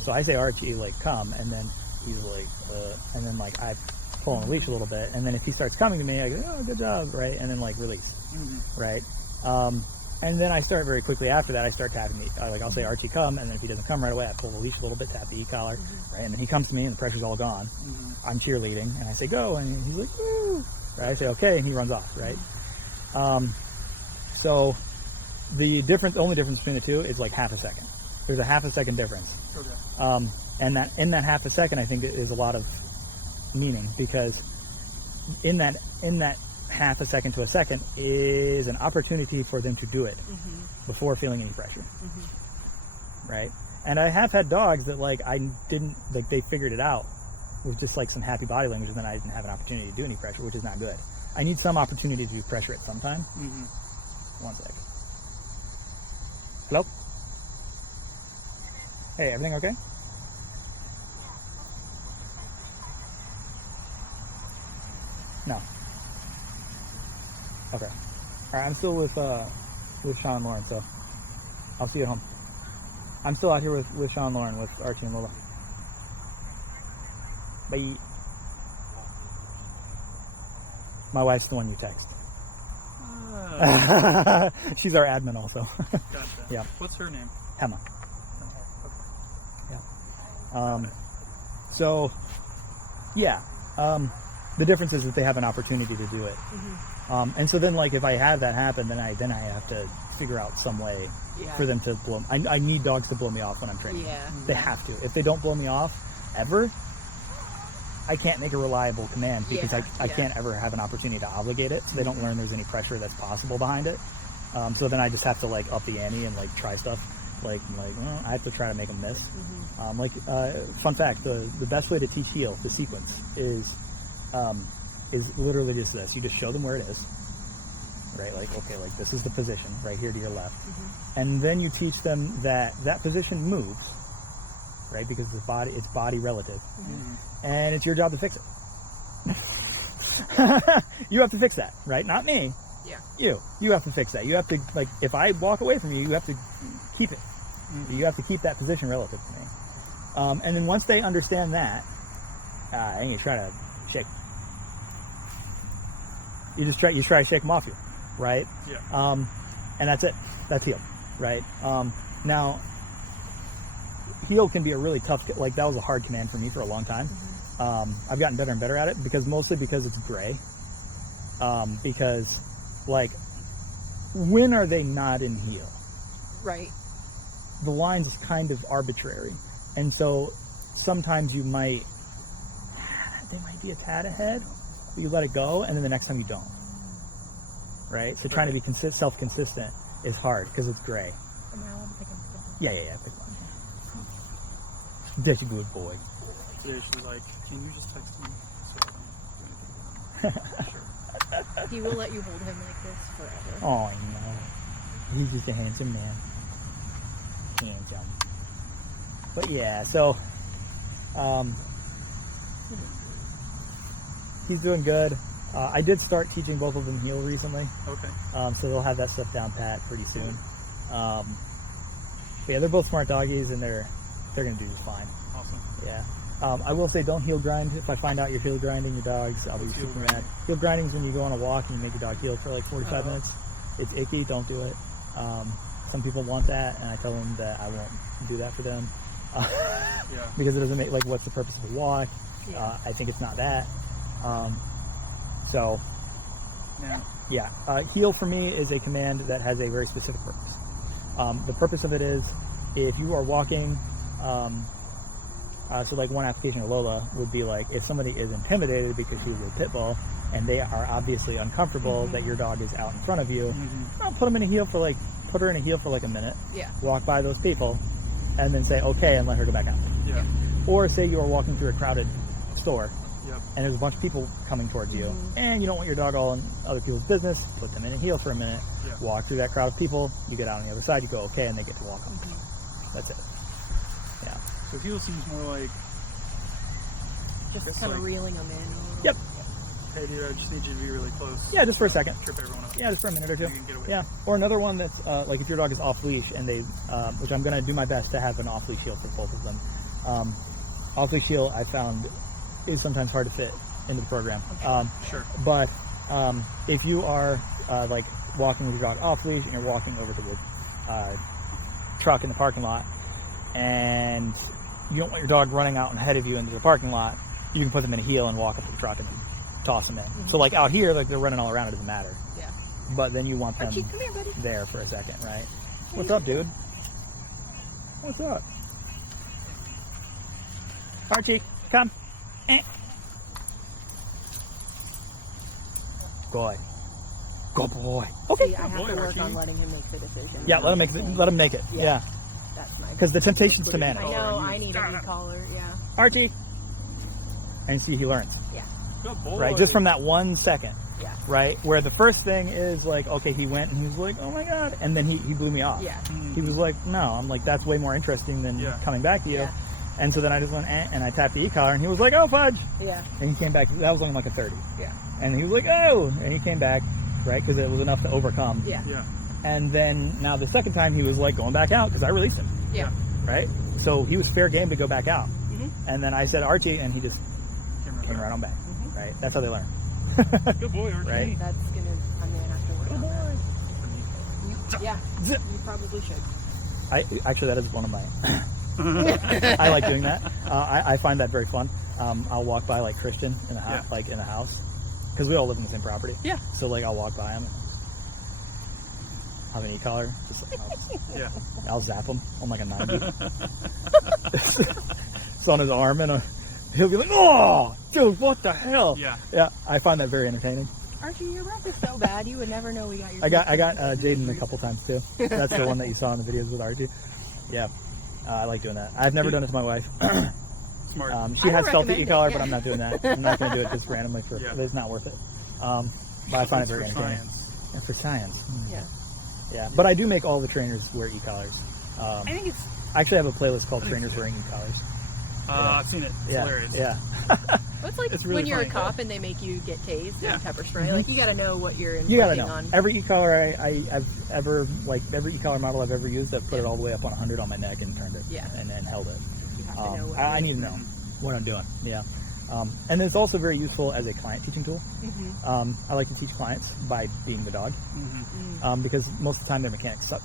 So I say, Archie, like, come, and then he's like, and then like I pull on the leash a little bit, and then if he starts coming to me, I go, oh, good job, right? And then like release, right? And then I start very quickly after that. I start tapping like I'll say, Archie, come, and then if he doesn't come right away, I pull the leash a little bit, tap the e-collar, right? And then he comes to me, and the pressure's all gone. I'm cheerleading, and I say, go, and he's like, woo, right? I say, okay, and he runs off, right? So the only difference between the two is like half a second. There's a half a second difference. Okay. And that in that half a second, I think is a lot of meaning, because in that half a second to a second is an opportunity for them to do it before feeling any pressure. right? And I have had dogs that like I didn't like they figured it out with just like some happy body language, and then I didn't have an opportunity to do any pressure, which is not good. I need some opportunity to do pressure at some time. One sec. Hello? Hey, everything okay? No. Okay. All right, I'm still with Sean and Lauren, so I'll see you at home. I'm still out here with Sean and Lauren, with Archie and Lola. Bye. My wife's the one you text. She's our admin also. Gotcha. Yeah. What's her name? Hema. Yeah. So, yeah. The difference is that they have an opportunity to do it. And so then, like, if I have that happen, then I have to figure out some way for them to blow. I need dogs to blow me off when I'm training. Yeah. They have to. If they don't blow me off ever, I can't make a reliable command because I can't ever have an opportunity to obligate it, so they don't learn there's any pressure that's possible behind it. So then I just have to like up the ante and like try stuff. Like well, I have to try to make them miss. Fun fact: the best way to teach heel, the sequence, is literally just this. You just show them where it is, right? Like okay, like this is the position right here to your left, and then you teach them that position moves. Right, because it's body relative, and it's your job to fix it. You have to fix that, right? Not me. Yeah. You have to fix that. You have to like if I walk away from you, you have to keep it. You have to keep that position relative to me. And then once they understand that, and you try to shake. You try to shake them off you, right? Yeah. And that's it. That's heel, right? Now. Heel can be a really tough, like that was a hard command for me for a long time. I've gotten better and better at it mostly because it's gray. Because like, when are they not in heel? Right. The line's kind of arbitrary. And so sometimes they might be a tad ahead, but you let it go, and then the next time you don't. Right? So trying to be self-consistent is hard because it's gray. Am I allowed to pick him? Yeah. Pick one. That's a good boy. Yeah, she's like, can you just text me? So I don't do anything. Sure. He will let you hold him like this forever. Oh, no. He's just a handsome man. Handsome. But yeah, so, he's doing good. I did start teaching both of them heel recently. Okay. So they'll have that stuff down pat pretty soon. But yeah, they're both smart doggies, and they're going to do just fine. Awesome. Yeah. I will say don't heel grind. If I find out you're heel grinding your dogs, I'll be super mad. Heel grinding is when you go on a walk and you make your dog heel for like 45 minutes. It's icky. Don't do it. Some people want that, and I tell them that I won't do that for them. Because it doesn't make, like, what's the purpose of a walk? I think it's not that. So, heel for me is a command that has a very specific purpose. The purpose of it is if you are walking, so like one application of Lola would be like if somebody is intimidated because she was a pit bull and they are obviously uncomfortable that your dog is out in front of you, I'll put her in a heel for like a minute, walk by those people, and then say okay and let her go back out. Or say you are walking through a crowded store and there's a bunch of people coming towards you and you don't want your dog all in other people's business, put them in a heel for a minute, walk through that crowd of people, you get out on the other side, you go okay, and they get to walk on. That's it. So heel seems more like just kind of reeling them in. Yep. Hey dude, I just need you to be really close. Yeah, just for a second. Trip everyone up. Yeah, just for a minute or two. So you can get away. Yeah. Or another one that's like if your dog is off leash and they, which I'm going to do my best to have an off leash heel for both of them. Off leash heel I found is sometimes hard to fit into the program. Sure. But if you are like walking with your dog off leash and you're walking over to the truck in the parking lot and you don't want your dog running out ahead of you into the parking lot, you can put them in a heel and walk up to the truck and then toss them in. So like out here, like they're running all around, it doesn't matter. Yeah. But then you want them Archie, come here, buddy. there for a second, right? What's up, dude? What's up? Archie, come. Good. Good boy. Okay. See, I have to work on letting him make the decision. Yeah, let him make it. Yeah. That's my. Because the temptation's to I manage. know. I need a new collar. Yeah. Archie! And see, he learns. Yeah. Good boy. Right? Just from that 1 second. Yeah. Right? Where the first thing is like, okay, he went and he was like, oh my God. And then he blew me off. Yeah. He was like, no. I'm like, that's way more interesting than coming back to you. Yeah. And so then I just went, and I tapped the e-collar, and he was like, oh, fudge. Yeah. And he came back. That was only like a 30. Yeah. And he was like, oh. And he came back, right? Because it was enough to overcome. Yeah. Yeah. And then now the second time he was like going back out because I released him. Yeah. Right? So he was fair game to go back out. Mhm. And then I said, Archie, and he just came right on back. Mhm. Right? That's how they learn. Good boy, Archie. Right? That's gonna. I'm gonna have to work on that. Yeah. Zip. You probably should. Actually, that is one of my. I like doing that. I find that very fun. I'll walk by like Christian in the house, like in the house, because we all live in the same property. Yeah. So like I'll walk by him. And have an e-collar. I'll zap him on like a 90. It's on his arm, and he'll be like, "Oh, dude, what the hell?" Yeah. Yeah. I find that very entertaining. Archie, your breath is so bad. You would never know we got your. I got Jaden a couple times too. That's the one that you saw in the videos with Archie. Yeah. I like doing that. I've never done it to my wife. Smart. She I has felt the recommend it, e-collar, yeah. but I'm not doing that. I'm not going to do it just randomly for. It's not worth it. But I find it very for entertaining. science. And for science. Yeah. Yeah. But I do make all the trainers wear e-collars. I think it's. I actually have a playlist called Trainers Wearing E-Collars. I've seen it. It's hilarious. Yeah. Well, it's like It's really when you're funny. a cop and they make you get tased Yeah. and pepper spray. Like you got to know what you're You gotta inflicting know. on. Every e-collar I've ever, like every e-collar model I've ever used, I've put it all the way up on 100 on my neck and turned it. Yeah. And then held it. You have to know what I you're need to know what I'm doing. Yeah. And it's also very useful as a client teaching tool. Mhm. I like to teach clients by being the dog. Mm-hmm. Because most of the time their mechanics suck.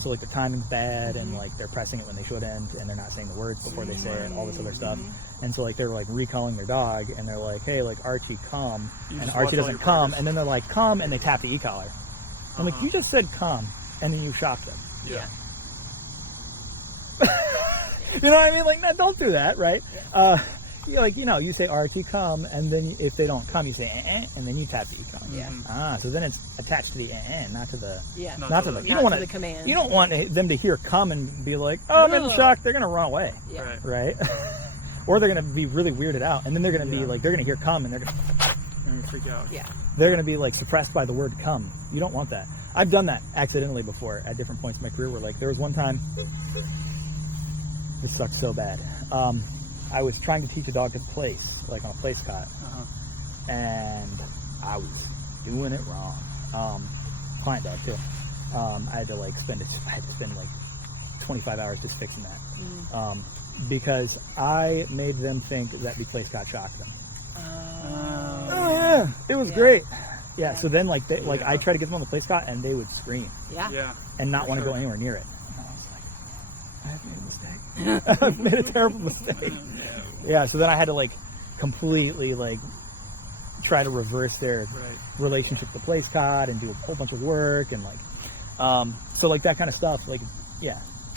So like the timing's bad and like they're pressing it when they shouldn't and they're not saying the words before they say it, all this other stuff. And so like they're like recalling their dog and they're like, hey, like Archie, come. You And just Archie watch all doesn't your come. progress. And then they're like, come, and they tap the e-collar. I'm like, you just said come, and then you shocked them. Yeah. You know what I mean? Like, no, don't do that, right? You say Archie, come, and then if they don't come, you say and then you tap the e-collar. Yeah. So then it's attached to the not to the. Yeah. Not to the. You Not don't want to the command. You don't want them to hear come and be like, oh, I'm in shock. They're gonna run away, Yeah. Right. right? Or they're gonna be really weirded out, and then they're gonna be like, they're gonna hear come, and You're gonna freak out. Yeah. they're gonna be like suppressed by the word come. You don't want that. I've done that accidentally before at different points in my career. Where like there was one time, this sucks so bad. I was trying to teach a dog to place, like on a place cot, and I was doing it wrong. Client dog too. I had to spend like 25 hours just fixing that. Because I made them think that the place cot shocked them. It was great. Yeah. So then I try to get them on the place cot and they would scream Yeah. Yeah. and not want to go anywhere near it. And I was like, I've made a mistake. I've made a terrible mistake. Yeah. So then I had to completely try to reverse their relationship to the place cot and do a whole bunch of work and so that kind of stuff.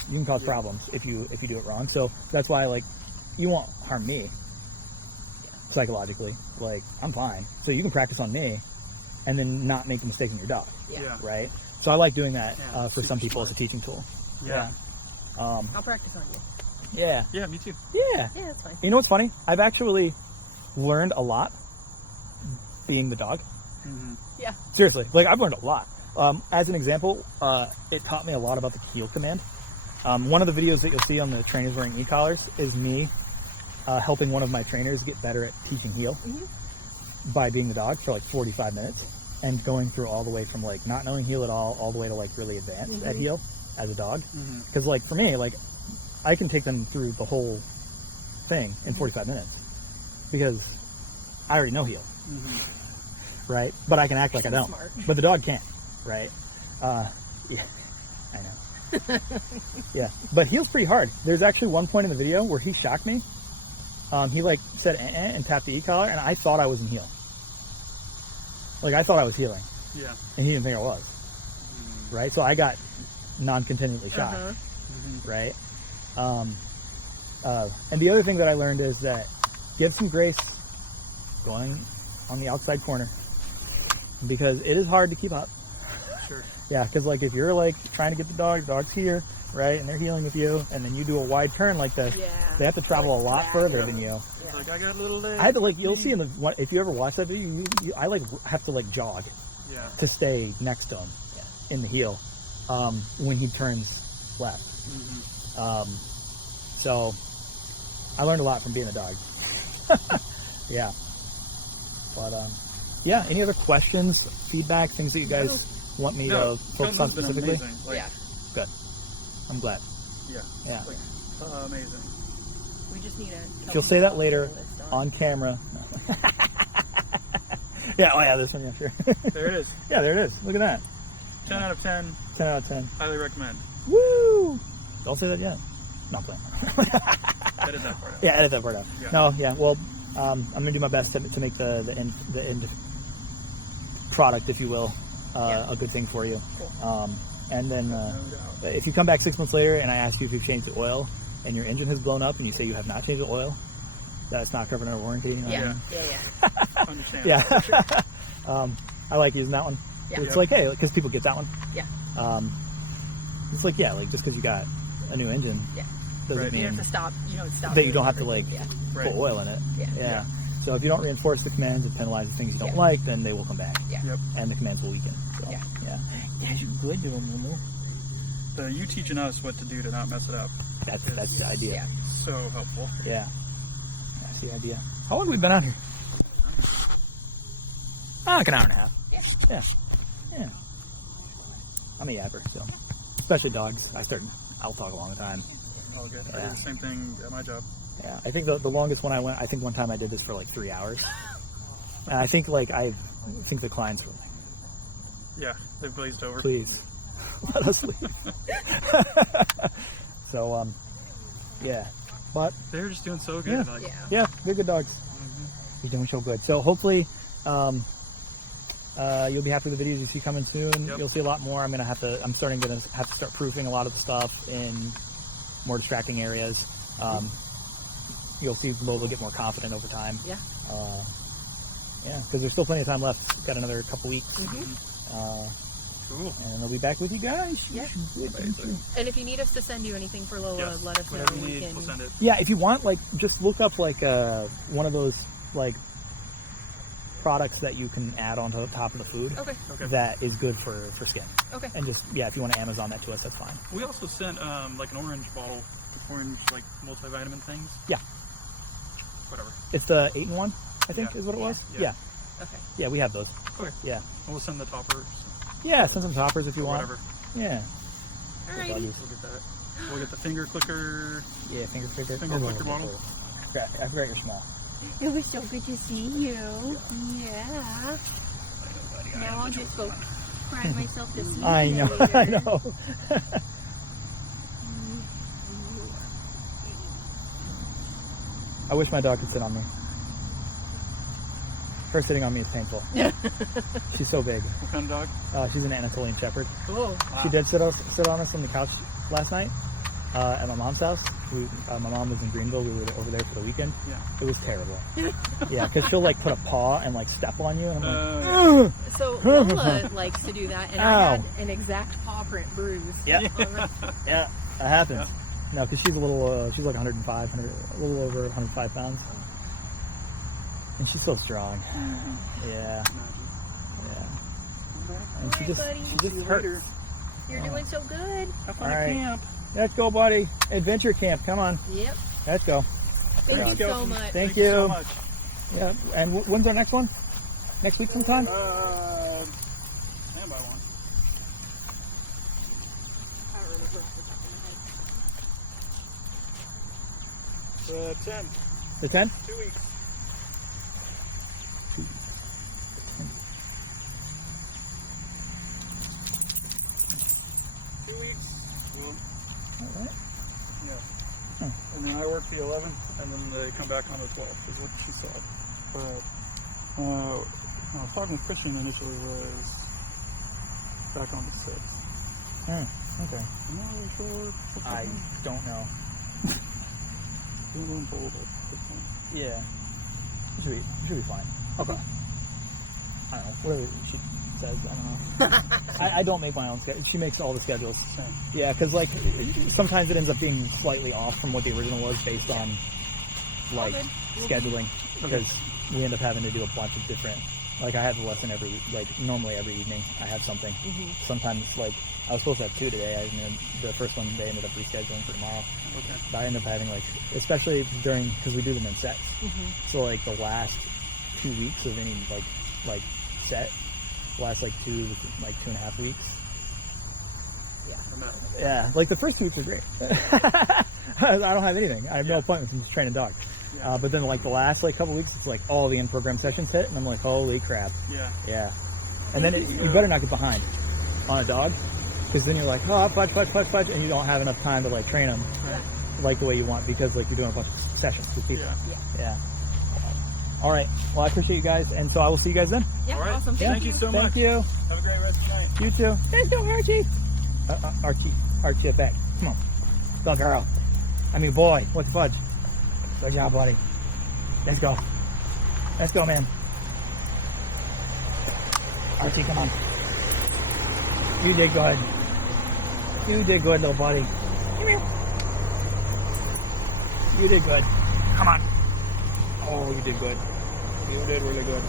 You can cause problems if you do it wrong. So that's why you won't harm me psychologically. I'm fine. So you can practice on me and then not make the mistake on your dog. Yeah. Right? So I like doing that for super some people smart. as a teaching tool. Yeah. I'll practice on you. Yeah. Yeah, me too. Yeah. Yeah, that's fine. You know what's funny? I've actually learned a lot being the dog. Mm-hmm. Yeah. Seriously. I've learned a lot. As an example, it taught me a lot about the heel command. One of the videos that you'll see on the trainers wearing e-collars is me helping one of my trainers get better at teaching heel by being the dog for 45 minutes and going through all the way from not knowing heel at all the way to really advanced at heel as a dog. Because for me, I can take them through the whole thing in 45 minutes because I already know heel, right? But I can act like I don't. Smart. But the dog can't, right? Yeah, I know. Yeah, but heel's pretty hard. There's actually one point in the video where he shocked me. He said and tapped the e-collar, and I thought I was in heel. I thought I was healing, Yeah. and he didn't think I was. Right, so I got non-continually shocked. Right. And the other thing that I learned is that give some grace going on the outside corner because it is hard to keep up. Sure. Yeah, because like if you're like trying to get the dog's here, right, and they're healing with you, and then you do a wide turn like this, Yeah. they have to travel a lot further than you. It's like I got a little leg. I had to like, you'll see in the if you ever watch that video, I like have to like jog Yeah. to stay next to him in the heel when he turns left. So I learned a lot from being a dog. Yeah. But yeah, any other questions, feedback, things that you guys want me to focus on Kelton's been specifically? amazing. Like, Yeah. Good. I'm glad. Yeah. Yeah. Like, amazing. We just need a. If you'll say that later on camera. No. Yeah, oh yeah, this one, yeah, sure. There it is. Yeah, there it is. Look at that. 10 out of 10. 10 out of 10. Highly recommend. Woo! Don't say that yet. No, I'm playing. Edit that part out. Yeah, edit that part out. Yeah. No, yeah, well, I'm going to do my best to make the end product, if you will, a good thing for you. And then No doubt. if you come back 6 months later and I ask you if you've changed the oil and your engine has blown up and you say you have not changed the oil, that's not covered under warranty. Yeah. Understand. Yeah. I like using that one. Yeah. It's like, hey, because people get that one. Yeah. It's like, yeah, like just because you got a new engine Yeah. doesn't Right. You mean don't have to stop. You don't stop. that you doing don't have to everything. like Yeah. Right. put oil in it. Yeah. Yeah. So if you don't reinforce the commands and penalize the things you don't Yeah. like, then they will come back. Yeah. Yep. Mm-hmm. And the commands will weaken. So, Yeah. Yeah. Yeah, you're good doing Lulu. You teaching us what to do to not mess it up. That's is the idea. Yeah. So helpful. Yeah. That's the idea. How long have we been out here? Like an hour and a half. Yeah. Yeah. Yeah. I'm a yapper, so especially dogs. I'll talk a long time. All good. I Yeah. did the same thing at my job. Yeah. I think the longest one I went, I think one time I did this for like 3 hours. And I think the clients were like, Yeah, they blazed over. please let us leave. So yeah. But They're just doing so good. Yeah. Like, Yeah. yeah, they're good dogs. You're doing so good. So hopefully you'll be happy with the videos you see coming soon. Yep. You'll see a lot more. I'm gonna have to start proofing a lot of the stuff in more distracting areas. You'll see Lola get more confident over time. Yeah. Yeah, because there's still plenty of time left. Got another couple weeks. Cool. And they'll be back with you guys. Yeah. And if you need us to send you anything for Lola, Yes. let us know. Whatever you We need, can. we'll send it. Yeah, if you want, like, just look up like one of those like products that you can add onto the top of the food. Okay. Okay. That is good for skin. Okay. And just if you want to Amazon that to us, that's fine. We also sent like an orange bottle, orange like multivitamin things. Yeah. Whatever. It's the 8-in-1, I think, Yeah. is what it was. Yeah. Okay. Yeah, we have those. Okay. Yeah. We'll send the toppers. Yeah, send some toppers if you Or want. whatever. Yeah. Alrighty. We'll get that. We'll get the finger clicker. Yeah, finger clicker. Finger clicker bottle. I forgot you're small. It was so good to see you. Yeah. Now I'll just go cry myself to sleep. I know. later. I know. I wish my dog could sit on me. Her sitting on me is painful. She's so big. What kind of dog? She's an Anatolian Shepherd. Cool. She did sit on us on the couch last night at my mom's house. My mom was in Greenville. We were over there for the weekend. Yeah. It was terrible. Yeah, because she'll like put a paw and like step on you, and I'm like, Yeah. "Ugh." So Lola likes to do that, and I Ow. had an exact paw print bruise. Yeah. on the- Yeah, that happens. No, because she's a little, she's like 105, a little over 105 pounds. And she's so strong. Yeah. Yeah. And she Alright, just, buddy. she just hurts. You're doing so good. Have fun All at right. camp. Let's go, buddy. Adventure camp. Come on. Yep. Let's go. Thank Yeah. you so Kelton. much. Thank you so you. much. Yeah. And when's our next one? Next week sometime? Stand by one. The 10. The 10th? 2 weeks. Well, All right. yeah. And then I work the 11th, and then they come back on the 12th, is what she said. But when I was talking with Christian initially was back on the 6th. Okay. I'm not really sure. I don't know. Didn't told at this point. Yeah. It should be fine. Okay. I don't know. Whatever she says. I don't know. I don't make my own schedule. She makes all the schedules. Yeah, because like sometimes it ends up being slightly off from what the original was based on like scheduling, because we end up having to do a bunch of different. Like I have a lesson normally every evening I have something. Sometimes it's like I was supposed to have 2 today. The first one they ended up rescheduling for tomorrow. Okay. But I end up having like, especially because we do them in sets. So like the last 2 weeks of any like set, last like 2.5 weeks. Yeah, like the first 2 weeks are great. I don't have anything. I have no appointments. I'm just training dogs. But then like the last like couple weeks, it's like all the in-program sessions hit, and I'm like, holy crap. Yeah. And then you better not get behind on a dog, because then you're like, oh, fudge, and you don't have enough time to like train them like the way you want, because like you're doing a bunch of sessions with people. Yeah. All right. Well, I appreciate you guys, and so I will see you guys then. Yeah, all right. awesome. Thank you so much. Thank you. Have a great rest of the night. You too. Let's go, Archie. Archie, at back. Come on. Go, girl. I mean, boy. What's fudge? Good job, buddy. Let's go. Let's go, man. Archie, come on. You did good. You did good, little buddy. Come here. You did good. Come on. Oh, you did good. You did really good.